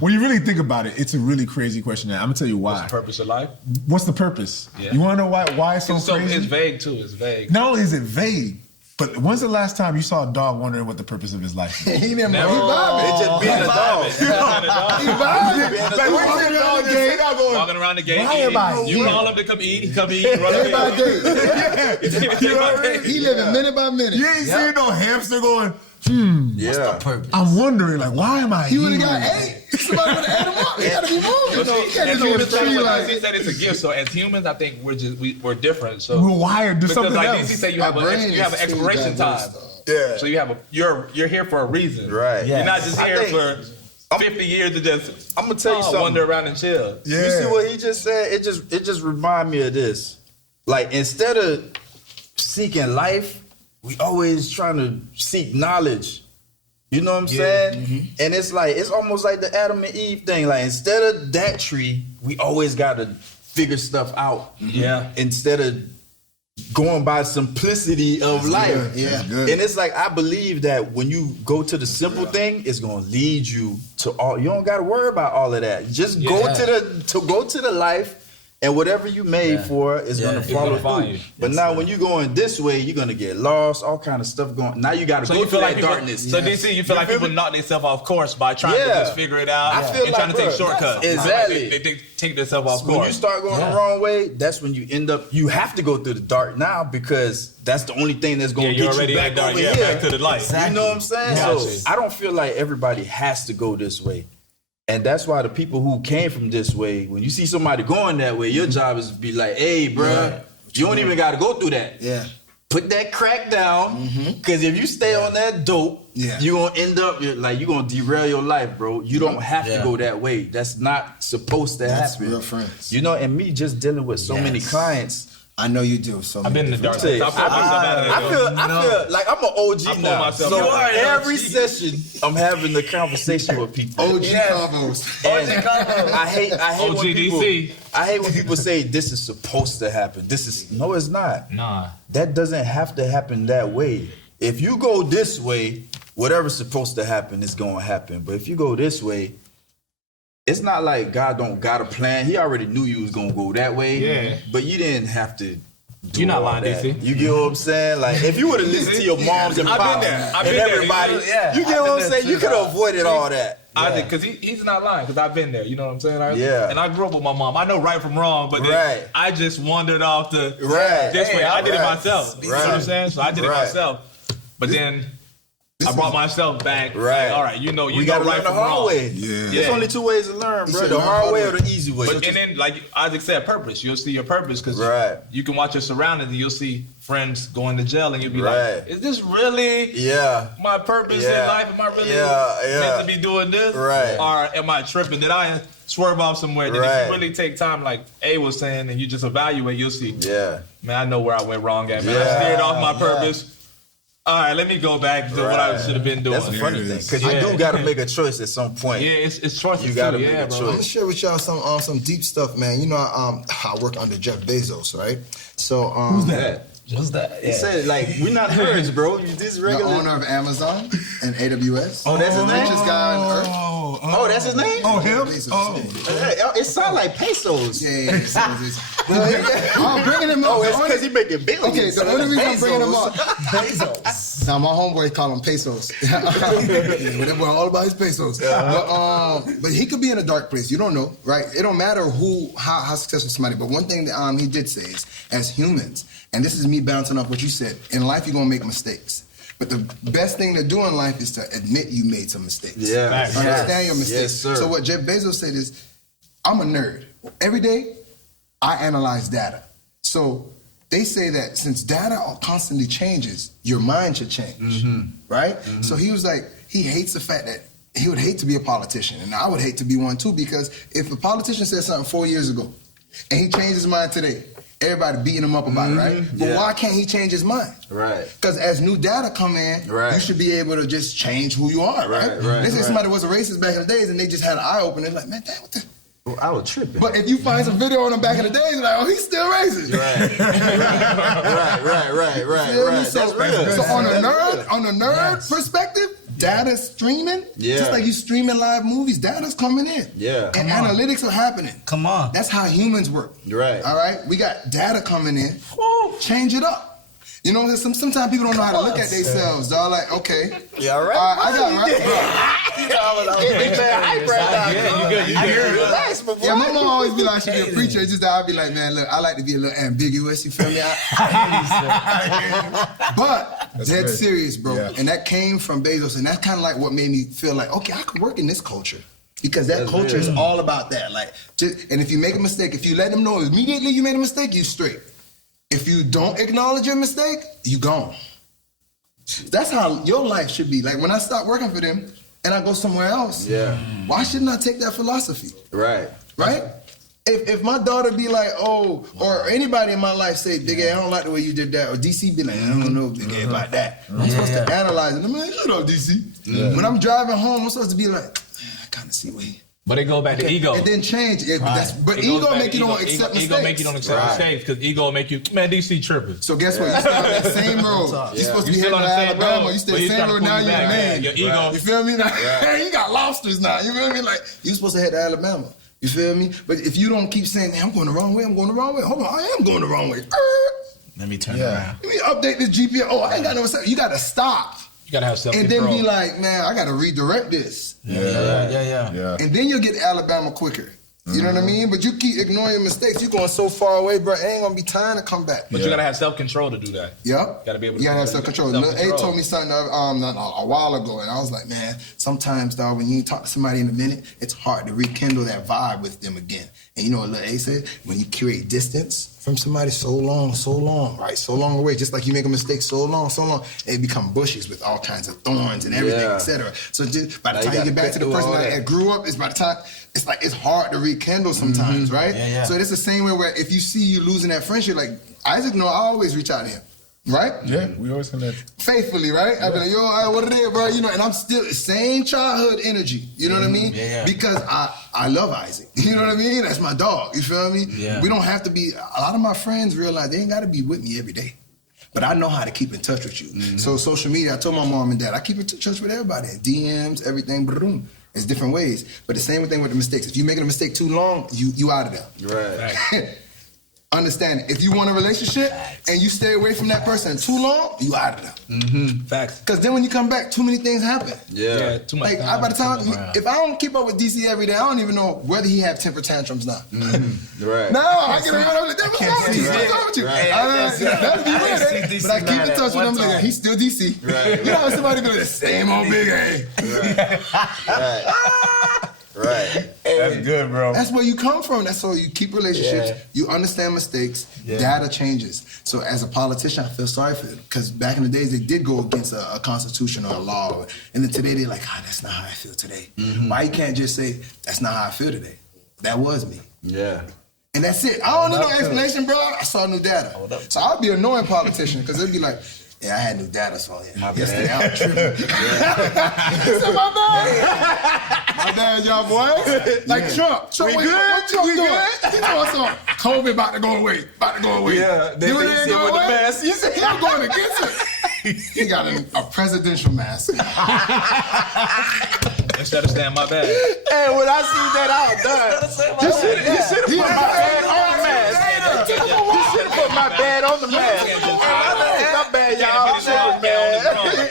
When you really think about it, it's a really crazy question to ask. I'm gonna tell you why. What's the purpose of life? What's the purpose? Yeah. You wanna know why it's so crazy? It's vague too. It's vague. Not only is it vague, but when's the last time you saw a dog wondering what the purpose of his life is? He never. It's just being a dog. Walking around the gate. Why am I You here? call him to come eat. He come eat. Run Day by away. day. You know what I mean? He living minute by minute. You ain't seen no hamster going, Yeah. Purpose. I'm wondering, like, why am I He would here? have got ate. Somebody would have ate him up. He got to be moving. But He see, got to as know humans, the tree like. he said it's a gift. So as humans, I think we're different. So We're wired to because something like else. DC said, you Our have brain an is expiration too diverse, time. though. Yeah. So you have you're here for a reason. Right. Yeah. You're not just I here think- for 50 years to just I'm gonna tell you something. wander around and chill. Yeah. You see what he just said? It just remind me of this. Like instead of seeking life, we always trying to seek knowledge. You know what I'm saying? Mm-hmm. And it's like it's almost like the Adam and Eve thing. Like instead of that tree, we always gotta figure stuff out. Yeah. Instead of going by simplicity of life. Yeah. That's good. And it's like I believe that when you go to the simple thing, it's gonna lead you to all. You don't gotta worry about all of that. Just go Yeah. to the life, and whatever you made for is gonna It's follow gonna find through. you. But now when you going this way, you're gonna get lost. All kind of stuff going. Now you gotta So go you through feel that like people, darkness. So DC, you feel like feel people me? knock themselves off course by trying to Yeah. just figure it out I feel and trying like, to take bro, shortcuts. exactly. They take themselves off When you course. start going the wrong way, that's when you end up. You have to go through the dark now because that's the only thing that's gonna Yeah, you're get already you in back the dark. over Yeah, here. back to the light. You know what I'm saying? Gotcha. So I don't feel like everybody has to go this way. And that's why the people who came from this way, when you see somebody going that way, your job is to be like, hey, bruh, you don't even got to go through that. Yeah. Put that crack down, because if you stay on that dope, Yeah. you're going to end up, you're going to derail your life, bro. You don't have to go that way. That's not supposed to That's happen. real friends. You know, and me just dealing with so many clients. I know you do. So I've been in the dark. I Say, pulled myself out of there. I feel like I'm an OG pulled now. myself So out. every session, I'm having a conversation with people. OG combos. And I hate when people. OGDC. I hate when people say this is supposed to happen. No, it's not. Nah. That doesn't have to happen that way. If you go this way, whatever's supposed to happen is going to happen. But if you go this way, it's not like God don't got a plan. He already knew you was going to go that way. Yeah. But you didn't have to do You're not all lying, that. DC. You get what I'm saying? Like, if you would have listened to your moms and I've been pops there. I've and been there. everybody, Yeah, you get I've what I'm been saying? there You too, could have avoided all that. I did, because he's not lying, because I've been there. You know what I'm saying? Yeah. And I grew up with my mom. I know right from wrong, but then Right. I just wandered off to Right. this way. I did it Right. myself. You know what I'm Right. saying? So I did it Right. myself. But then I brought myself back. Right. Like, all right, you know We got to right learn the from hard wrong. way. Yeah. There's only two ways to learn, bro. said The learn hard way hard or the easy way. But and then, like Isaac said, purpose. You'll see your purpose because Right. you can watch your surroundings and you'll see friends going to jail and you'll be Right. like, is this really Yeah. my purpose Yeah. in life? Am I really Yeah. meant to be doing this? Right. Or am I tripping? Did I swerve off somewhere? Then if Right. you really take time, like A was saying, and you just evaluate, you'll see, Yeah. man, I know where I went wrong at, man. I Yeah. steered off my purpose. All right, let me go back to what I should have been doing. That's a funny thing. Because you Yeah. do got to make a choice at some point. Yeah, it's choices You gotta too. make Yeah, a bro. I'm gonna choice. share with y'all some deep stuff, man. You know, I work under Jeff Bezos, right? So Who's that? What's that? He said, like, we're not nerds, bro. You this the regular. owner of Amazon and AWS. Oh, that's his name? Richest guy on earth. Oh, that's his name? Oh, him? Bezos. Oh. It sounds like pesos. Yeah. So I'm bringing him up. Oh, The it's only- because he making billions. Okay, the only reason I'm bringing him up. Bezos. Now my homeboy call him pesos. Whatever, all about his pesos. But he could be in a dark place. You don't know, right? It don't matter how successful somebody. But one thing that he did say is, as humans, and this is me bouncing off what you said. In life, you're gonna make mistakes. But the best thing to do in life is to admit you made some mistakes. Yeah. Facts. Understand your mistakes. Yes, sir. So what Jeff Bezos said is, I'm a nerd. Every day, I analyze data. So they say that since data constantly changes, your mind should change, right? So he was like, he hates the fact that he would hate to be a politician, and I would hate to be one too, because if a politician said something 4 years ago, and he changed his mind today, everybody beating him up about it, right? But why can't he change his mind? Right. Because as new data come in, Right. you should be able to just change who you are, right? Right, They say right. somebody was a racist back in the days, and they just had an eye opener. Like, man, damn, what the... Well, I was tripping. But if you find some video on him back in the days, like, oh, he's still racist. Right. Right. So, That's real. So on a nerd perspective, data's streaming. Just like you streaming live movies, data's coming in. Yeah. And analytics are happening. Come on. That's how humans work. Right. All right. We got data coming in. Change it up. You know, sometimes people don't know how to look at themselves. They're like, okay. Yeah, right. I got right. Yeah, my mom always be like, she be a preacher. It's just that I be like, man, look, I like to be a little ambiguous. You feel me? But dead serious, bro. Yeah. And that came from Bezos, and that's kind of like what made me feel like, okay, I could work in this culture. Because that culture is all about that. Like, and if you make a mistake, if you let them know immediately you made a mistake, you straight. If you don't acknowledge your mistake, you gone. That's how your life should be. Like when I stop working for them and I go somewhere else, why shouldn't I take that philosophy? Right. If my daughter be like, oh, or anybody in my life say, Big A, I don't like the way you did that, or DC be like, I don't know, Big A, about that. I'm supposed to analyze it. I'm like, shut up, DC. When I'm driving home, I'm supposed to be like, I kind of see what he. But it goes back to ego. It didn't change. But ego make you don't accept mistakes. Ego make you don't accept mistakes because ego make you, man, DC tripping. So guess what? You still on that same road. You're supposed to be heading to Alabama. You still on the same road, now you're a man. Your ego. You feel me? Now, you got lobsters now. You feel me? Like, you're supposed to head to Alabama. You feel me? But if you don't keep saying, man, I'm going the wrong way, hold on, I am going the wrong way. Let me turn around. Let me update this GPS. Oh, I ain't got no. You got to stop. You gotta have self-control. And then be like, man, I gotta redirect this. Yeah. And then you'll get to Alabama quicker. You know what I mean? But you keep ignoring your mistakes. You're going so far away, bro. It ain't gonna be time to come back. But you gotta have self-control to do that. Yep. You gotta be able to. You gotta have self-control. A told me something a while ago, and I was like, man, sometimes, dog, when you talk to somebody in a minute, it's hard to rekindle that vibe with them again. And you know what Lil A said? When you create distance from somebody so long, right? So long away, just like you make a mistake so long, it become bushes with all kinds of thorns and everything, etc. So just by the time you get back to the person that grew up, it's like it's hard to rekindle sometimes, right? Yeah. So it's the same way where if you see you losing that friendship, like Isaac, I always reach out to him. Right? Yeah, we always connect. Faithfully, right? I be like, yo, what it is, bro? You know, and I'm still the same childhood energy. You know what I mean? Yeah. Because I love Isaac. You know what I mean? That's my dog. You feel me? Yeah. We don't have to be. A lot of my friends realize they ain't got to be with me every day. But I know how to keep in touch with you. So social media, I told my mom and dad, I keep in touch with everybody. DMs, everything, boom. It's different ways. But the same thing with the mistakes. If you're making a mistake too long, you out of there. Right. Understand, if you want a relationship and you stay away from that person too long, you out of there. Facts. Because then when you come back, too many things happen. Yeah. Too much Like, time. by the time, if I don't keep up with DC every day, I don't even know whether he have temper tantrums now. Right. No, I get around with what's wrong with you? What's wrong with you? That'd be weird. But I keep in touch with him, like, he's still DC. Right. You know how somebody be like, same old Big A. Right. That's good, bro. That's where you come from. That's how you keep relationships. You understand mistakes. Data changes. So as a politician, I feel sorry for them. Because back in the days, they did go against a constitution or a law. And then today, they're like, that's not how I feel today. Why you can't just say, that's not how I feel today? That was me. Yeah. And that's it. I don't need no explanation, bro. I saw new data. So I'll be an annoying politician because they'll be like, I had new data, so yesterday I was tripping. So my bad, y'all boys. Like Trump. Trump, what Trump doing? He doing something. COVID about to go away. Yeah, they with the mask. You said he was going against it. He got a presidential mask. Instead of saying my bad. Hey, when I see that, I was done. You should have put my bad on the mask. You should have put my bad on the mask. My bad, y'all.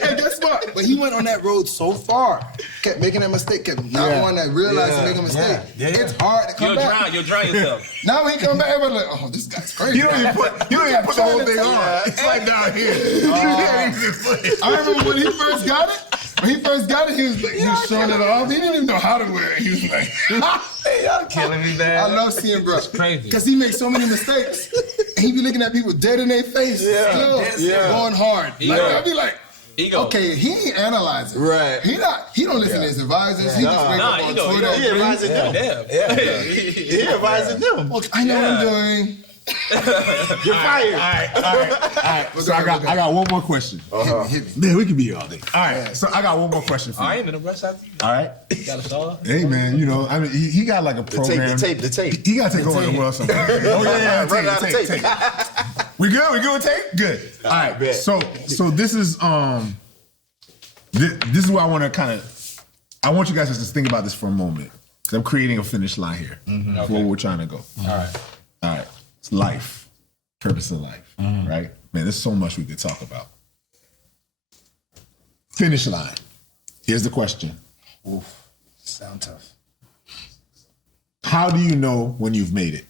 And guess what? But he went on that road so far. Kept making that mistake. Kept not one that realized to make a mistake. It's hard to come back. You'll drown yourself. Now when he come back, everybody's like, oh, this guy's crazy. You don't even put the whole thing on. It's like down here. I remember when he first got it. When he first got it, he was showing it off. He didn't even know how to wear it. He was like, Hey, y'all killing me, man. I love seeing bro. It's crazy. Because he makes so many mistakes. And he be looking at people dead in their face. Still going hard. Like, I'll be like, okay, he ain't analyzing. Right. He don't listen to his advisors. He just wake up on Twitter. He advising them. He advising them. I know what I'm doing. You're fired. All right. So I got one more question. Hit me. Man, we can be here all day. All right. So I got one more question for you. I ain't in a rush after you. All right. Got a star? Hey, man, I mean, he got like a program. The tape. He got to take over the world somewhere. Oh, yeah. Tape. We good? We good with tape? Good. All right. Bet. So this is this is what I want to kind of. I want you guys just to think about this for a moment, because I'm creating a finish line here for where we're trying to go. All right. It's life, purpose of life, right? Man, there's so much we could talk about. Finish line. Here's the question. Oof, sound tough. How do you know when you've made it?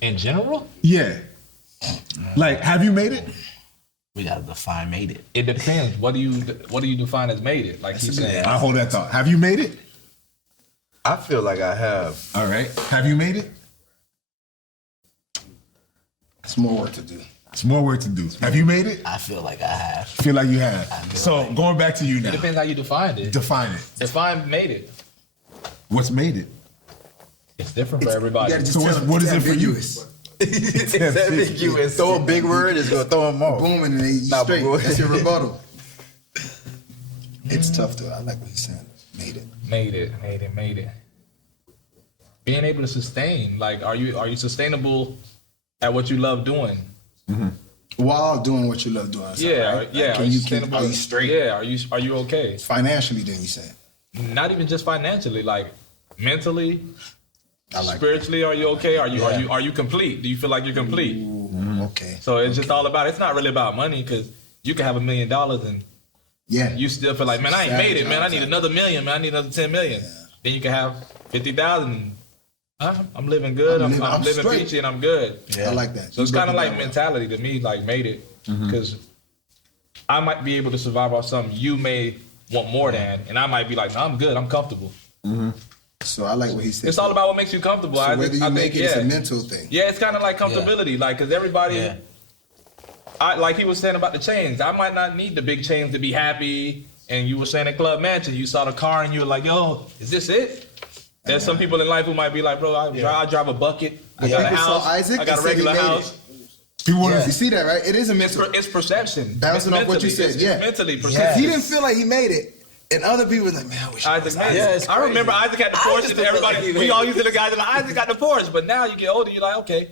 In general? Yeah. Like, have you made it? We gotta define made it. It depends. What do you define as made it? Like he's saying. I hold that thought. Have you made it? I feel like I have. All right. Have you made it? It's more work to do. It's more work to do. Have you made it? I feel like I have. Feel like you have. So going back to you now. It depends how you define it. Define it. Define made it. What's made it? It's different for everybody. So what is it for you? It's ambiguous. Throw a big word, it's gonna throw them off. Boom, and then you straight. That's your rebuttal. It's tough though. I like what he's saying. Made it. Being able to sustain. Like, are you sustainable at what you love doing? While doing what you love doing. Yeah, right? yeah. Are you straight? Yeah. Are you okay? Financially, then you saying? Not even just financially, like mentally. Like spiritually, that. are you okay? Are you complete? Do you feel like you're complete? Okay. So it's just all about. It's not really about money, because you can have $1 million and you still feel like, man, I ain't made it, man. I need another $1 million, man. I need another 10 million. Then you can have 50,000. I'm living good. I'm living peachy and I'm good. Yeah. I like that. So it's kind of like mentality to me, like made it, because I might be able to survive off something you may want more than, and I might be like, no, I'm good. I'm comfortable. So I like what he said. It's all about what makes you comfortable. So whether you make it, it's a mental thing. Yeah, it's kind of like comfortability, like, because everybody, like he was saying about the chains, I might not need the big chains to be happy. And you were saying at Club Mansion, you saw the car and you were like, yo, is this it? There's some people in life who might be like, bro, I drive a bucket. I got a house. Isaac, I got a regular house. You see that, right? It is a mental. It's perception. Bouncing off what you said. It's mentally perception. Because he didn't feel like he made it. And other people were like, man, I wish Isaac made it. I remember Isaac had the Porsche, and everybody, we all used to look at Isaac got the Porsche, but now you get older, you're like, okay.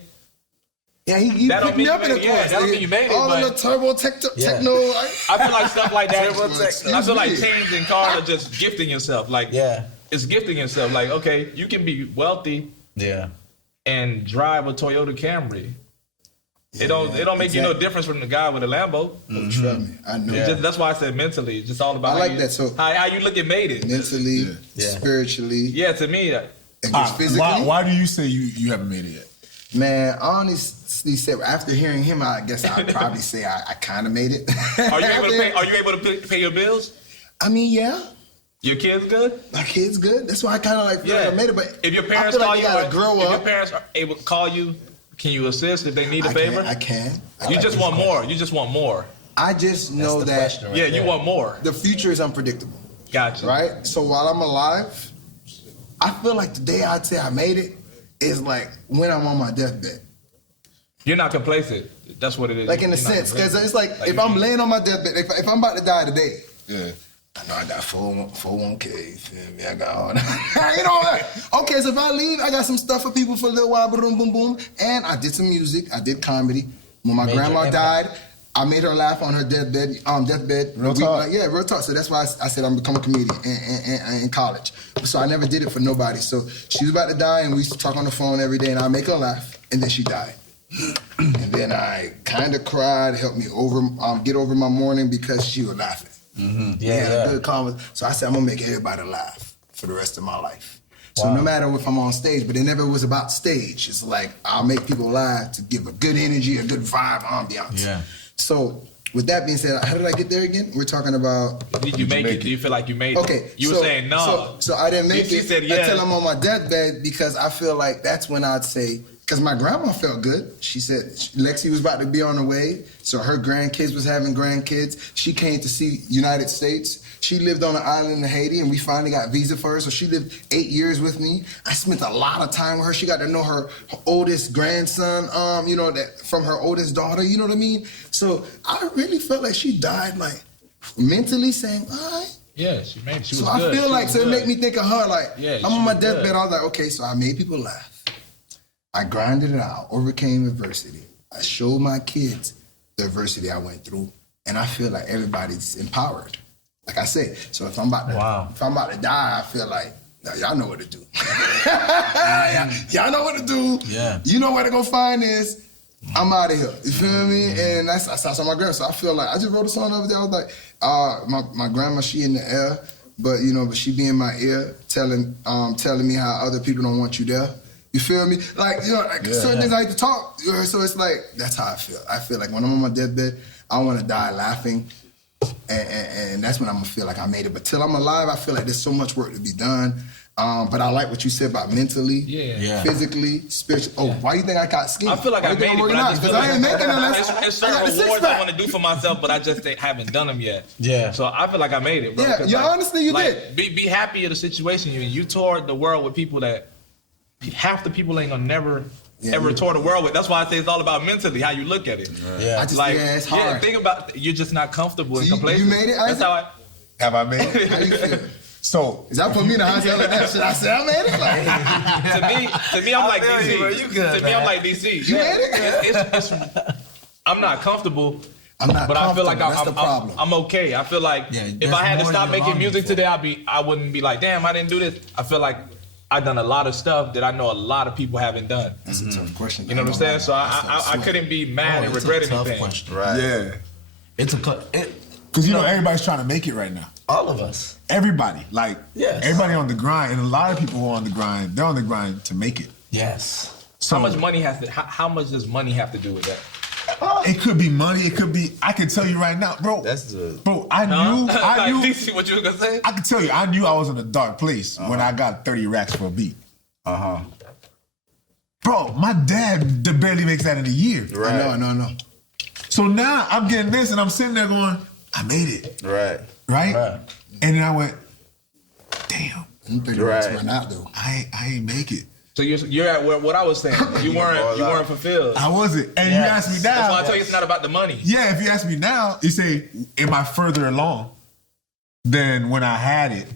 Yeah, he picked me up in the Porsche. That don't mean you made it, all but the turbo techno. I feel like stuff like that. I feel like chains and cars are just gifting yourself. Like, it's gifting yourself. Like, okay, you can be wealthy, and drive a Toyota Camry. It don't make you no difference from the guy with a Lambo. Trust me, I know. That's why I said mentally. It's just all about how you look at made it. Mentally, spiritually. Yeah, to me. Physically. Why do you say you haven't made it yet? Man, honestly said, after hearing him, I guess I'd probably say I kind of made it. Are you able to pay your bills? I mean, yeah. Your kids good? My kids good. That's why I kind of like feel like I made it. But if your parents call you, if your parents are able to call you, can you assist if they need a favor? I can. You just want more. You just want more. I just know that. You want more. The future is unpredictable. Gotcha. Right? So while I'm alive, I feel like the day I'd say I made it is like when I'm on my deathbed. You're not complacent. That's what it is. Like in a sense, because it's like if I'm laying on my deathbed, if I'm about to die today, I know I got 401k, you feel me? I got all that. You know that. Okay, so if I leave, I got some stuff for people for a little while, boom, boom, boom. And I did some music, I did comedy. When my grandma died, I made her laugh on her deathbed. Real talk. Yeah, real talk. So that's why I said I'm becoming a comedian in college. So I never did it for nobody. So she was about to die, and we used to talk on the phone every day, and I make her laugh, and then she died. And then I kind of cried, helped me get over my mourning because she was laughing. We had a good conversation. So I said, I'm gonna make everybody laugh for the rest of my life. So no matter if I'm on stage, but it never was about stage. It's like I'll make people laugh to give a good energy, a good vibe, ambiance. Yeah. So with that being said, how did I get there again? We're talking about. Did you make it? Do you feel like you made it? Okay. You were saying no. So I didn't make it said until I'm on my deathbed because I feel like that's when I'd say. Because my grandma felt good. She said Lexi was about to be on the way, so her grandkids was having grandkids. She came to see United States. She lived on an island in Haiti, and we finally got visa for her, so she lived 8 years with me. I spent a lot of time with her. She got to know her oldest grandson, that from her oldest daughter, you know what I mean? So I really felt like she died, like, mentally saying, all right. Yeah, she made it. She was good. So I feel like, so it made me think of her, like, I'm on my deathbed, I was like, okay, so I made people laugh. I grinded it out, overcame adversity. I showed my kids the adversity I went through, and I feel like everybody's empowered. Like I said, so if I'm about to die, I feel like y'all know what to do. Y'all know what to do. Yeah. You know where to go find this. I'm out of here. You feel me? And that's on my grandma. So I feel like I just wrote a song the other day. I was like, my grandma, she in the air, but she be in my ear telling me how other people don't want you there. You feel me? Like, certain things I like to talk. So it's like, that's how I feel. I feel like when I'm on my deathbed, I want to die laughing. And that's when I'm going to feel like I made it. But till I'm alive, I feel like there's so much work to be done. But I like what you said about mentally, physically, spiritually. Oh, why you think I got skinny? I feel like I made it, but I just feel like I ain't making unless it's certain rewards I want to do for myself, but I just haven't done them yet. Yeah. So I feel like I made it, bro. Yeah, honestly, you did. Be happy of the situation you're in. You toured the world with people that half the people ain't gonna never tour the world with. That's why I say it's all about mentally, how you look at it. Yeah. It's hard. Yeah, think about you're just not comfortable and complacent. You made it, Isaac? That's how Have I made it? How you feel? So is that put me in the hospital like that? Should I say I made it? Like, to me, I'm like DC. You good, to me, I'm like DC. You made it? I'm not comfortable. But I feel like I'm okay. I feel like if I had to stop making music today, I wouldn't be like, damn, I didn't do this. I feel like I've done a lot of stuff that I know a lot lot of people haven't done. That's a tough question. You know what I'm saying? So I couldn't be mad and regret anything. Question. Right. Yeah. It's because everybody's trying to make it right now. All of us. Everybody. Like everybody on the grind, and a lot of people who are on the grind, they're on the grind to make it. Yes. So how much does money have to do with that? It could be money. It could be. I can tell you right now, bro. Bro, I knew. See what you were gonna say? I can tell you, I knew I was in a dark place when I got 30 racks for a beat. Bro, my dad barely makes that in a year. Right. I know. So now I'm getting this, and I'm sitting there going, I made it. Right. And then I went, damn. I'm 30 racks right now, though. I ain't make it. So you're at what I was saying. You weren't fulfilled. I wasn't. And you asked me now. That's why I tell you it's not about the money. Yeah, if you ask me now, you say, am I further along than when I had it?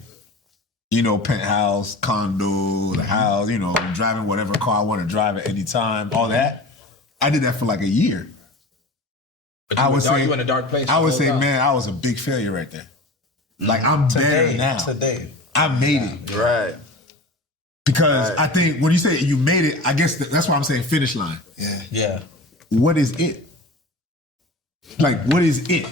Penthouse, condo, the house, driving whatever car I want to drive at any time, all that. I did that for like a year. But you were in a dark place. I would say, man, I was a big failure right there. Like, I'm there now. Today. I made it. Right. Because I think when you say you made it, I guess that's why I'm saying finish line. Yeah. What is it? Like, what is it?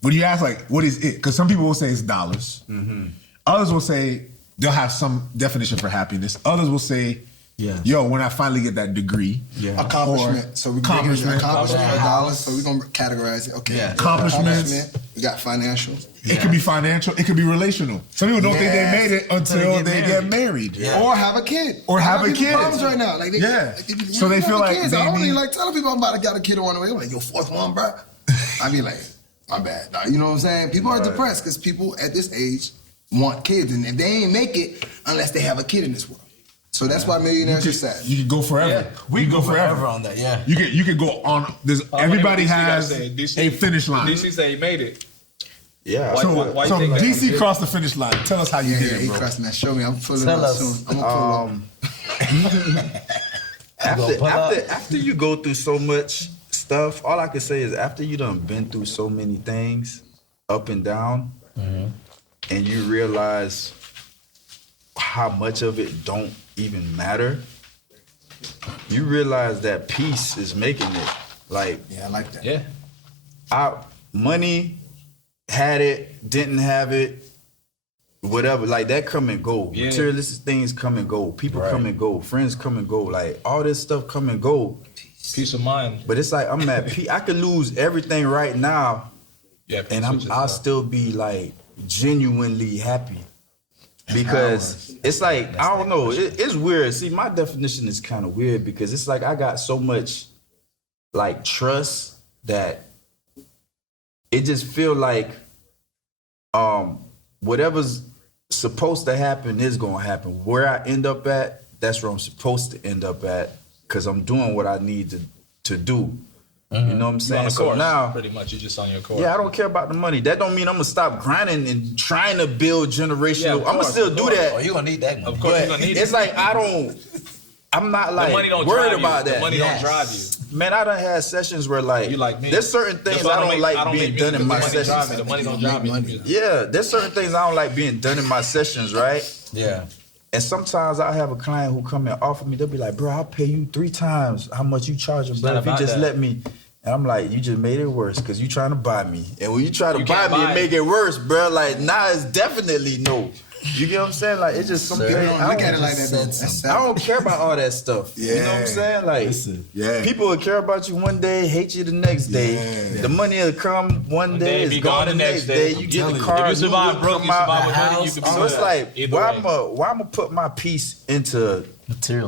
When you ask, like, what is it? Because some people will say it's dollars. Mm-hmm. Others will say they'll have some definition for happiness. Others will say, when I finally get that degree. Yeah. Accomplishment. So we accomplishment dollars. So we're going to categorize it. Okay. Yeah. Accomplishments. We got financial. It could be financial. It could be relational. Some people don't think they made it until they get married. Yeah. Or have a kid. Or have a kid. Problems right now. Like so they feel like kids. I don't really like telling people I'm about to get a kid on the way. I'm like, your fourth one, bro. I be like, my bad. You know what I'm saying? People are depressed because people at this age want kids. And if they ain't make it unless they have a kid in this world. So that's why millionaires are sad. You can go forever. Yeah. We can go forever on that, You can go on. Everybody has a finish line. DC say he made it. Yeah. So DC crossed the finish line. Tell us how you did it, he bro. crossed that. Show me. I'm pulling up soon. I'm gonna pull up. After you go through so much stuff, all I can say is after you done been through so many things, up and down, and you realize how much of it don't even matter, you realize that peace is making it. Like, I like that. Yeah. Money, had it, didn't have it, whatever, like that come and go. Yeah. Materialistic things come and go. People come and go. Friends come and go. Like all this stuff come and go. Peace of mind. But it's like I'm at peace. I could lose everything right now, and I'll still be like genuinely happy. Because it's like, I don't know, it's weird. See, my definition is kind of weird because it's like I got so much like trust that it just feel like whatever's supposed to happen is gonna happen. Where I end up at, that's where I'm supposed to end up at because I'm doing what I need to do. You know what I'm saying? So now, pretty much, you're just on your course. Yeah, I don't care about the money. That don't mean I'm gonna stop grinding and trying to build generational. Yeah, I'm gonna still do that. Oh, you gonna need that money. Of course, you're gonna need it. It's like I don't. I'm not like worried about that. The money don't drive you. Man, I done had sessions where like, there's certain things I don't like being done in my sessions. The money don't drive me. Yeah, there's certain things I don't like being done in my sessions, right? Yeah. And sometimes I have a client who come and offer me, they'll be like, bro, I'll pay you 3 times how much you charging, bro, if you just let me. And I'm like, you just made it worse because you trying to buy me. And when you try to buy me and make it worse, bro, like, nah, it's definitely no. You get what I'm saying? Like, it's just something. I don't look at it like that. I don't care about all that stuff. Yeah. You know what I'm saying? Like, people will care about you one day, hate you the next day. Yeah. The money will come one day, it's gone the next day. You get the car, you survive broke, you survive with money, you can be so it's like, why I'm gonna put my piece into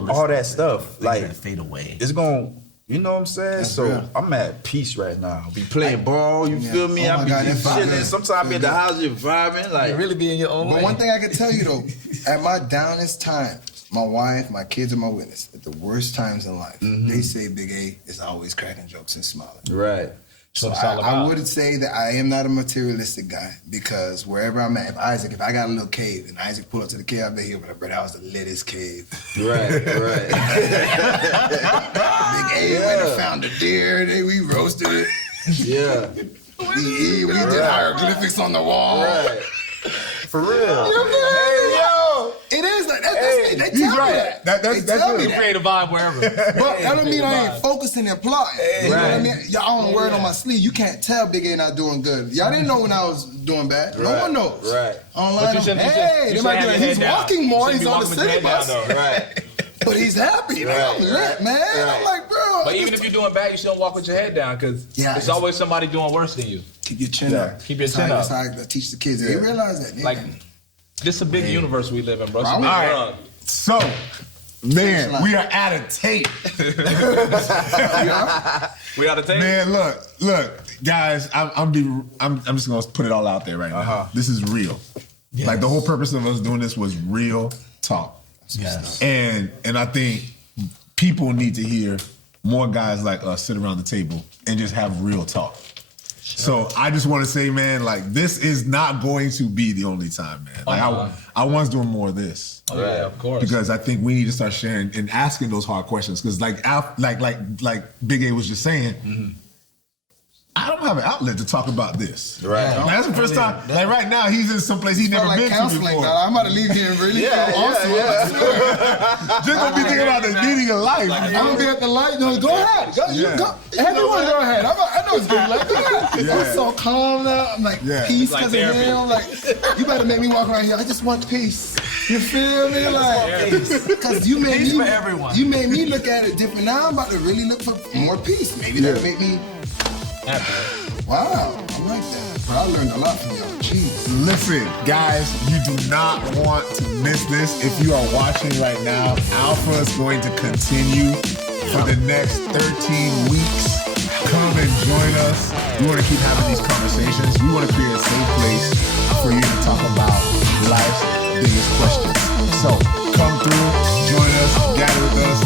all that stuff? Like, fade away. It's gonna. You know what I'm saying? That's so real. I'm at peace right now. Be playing ball, you feel me? I be chilling. Sometimes I be in the house, you're vibing. Like, really be in your own way. But one thing I can tell you though, at my downest times, my wife, my kids are my witness. At the worst times in life, they say Big A is always cracking jokes and smiling. Right. So I would say that I am not a materialistic guy because wherever I'm at, if I got a little cave and Isaac pull up to the cave, I'll be here, but that was the littest cave. Right. Big A went and found a deer, we roasted it. Yeah. We did hieroglyphics on the wall. Right. For real. You know what I'm saying? Yo, it is like that. They tell me that. That's you create a vibe wherever. But that don't mean I ain't focusing and plotting. You know what I mean? Y'all on the word on my sleeve. You can't tell Big A not doing good. Y'all didn't know when I was doing bad. No one knows. Right. Online, they might be like, he's walking more. He's on the city bus. Right. But he's happy. I'm lit, man. I'm like, bro. But even if you're doing bad, you still walk with your head down because there's always somebody doing worse than you. Keep your chin up. Keep your chin up. That's how I teach the kids. They realize that. Like, this is a big universe we live in, bro. All right. So, man, we are out of tape. We out of tape? Man, look, guys, I'm just gonna put it all out there right now. This is real. Yes. Like, the whole purpose of us doing this was real talk. Yes. And I think people need to hear more guys like us sit around the table and just have real talk. So I just want to say, man, like, this is not going to be the only time, man. Like, I want to do more of this. Oh, yeah, of course. Because I think we need to start sharing and asking those hard questions. Because like Big A was just saying, I don't have an outlet to talk about this. Right. That's the first time. Like, right now, he's in some place he's never been to before. Now. I'm about to leave here and really awesome. Just gonna be thinking about the meaning of life. I'm gonna be at the light. No, go ahead. Go everyone go ahead. I know it's good. Like, go ahead. I'm so calm now. I'm like, peace because of him. I'm like, you better make me walk around here. I just want peace. You feel me? Like, because you made me look at it different. Now I'm about to really look for more peace. Maybe that'll make me happy. Wow, I like that. But I learned a lot from y'all. Jeez. Listen, guys, you do not want to miss this. If you are watching right now, Alpha is going to continue for the next 13 weeks. Come and join us. We want to keep having these conversations. We want to create a safe place for you to talk about life's biggest questions. So come through, join us, gather with us.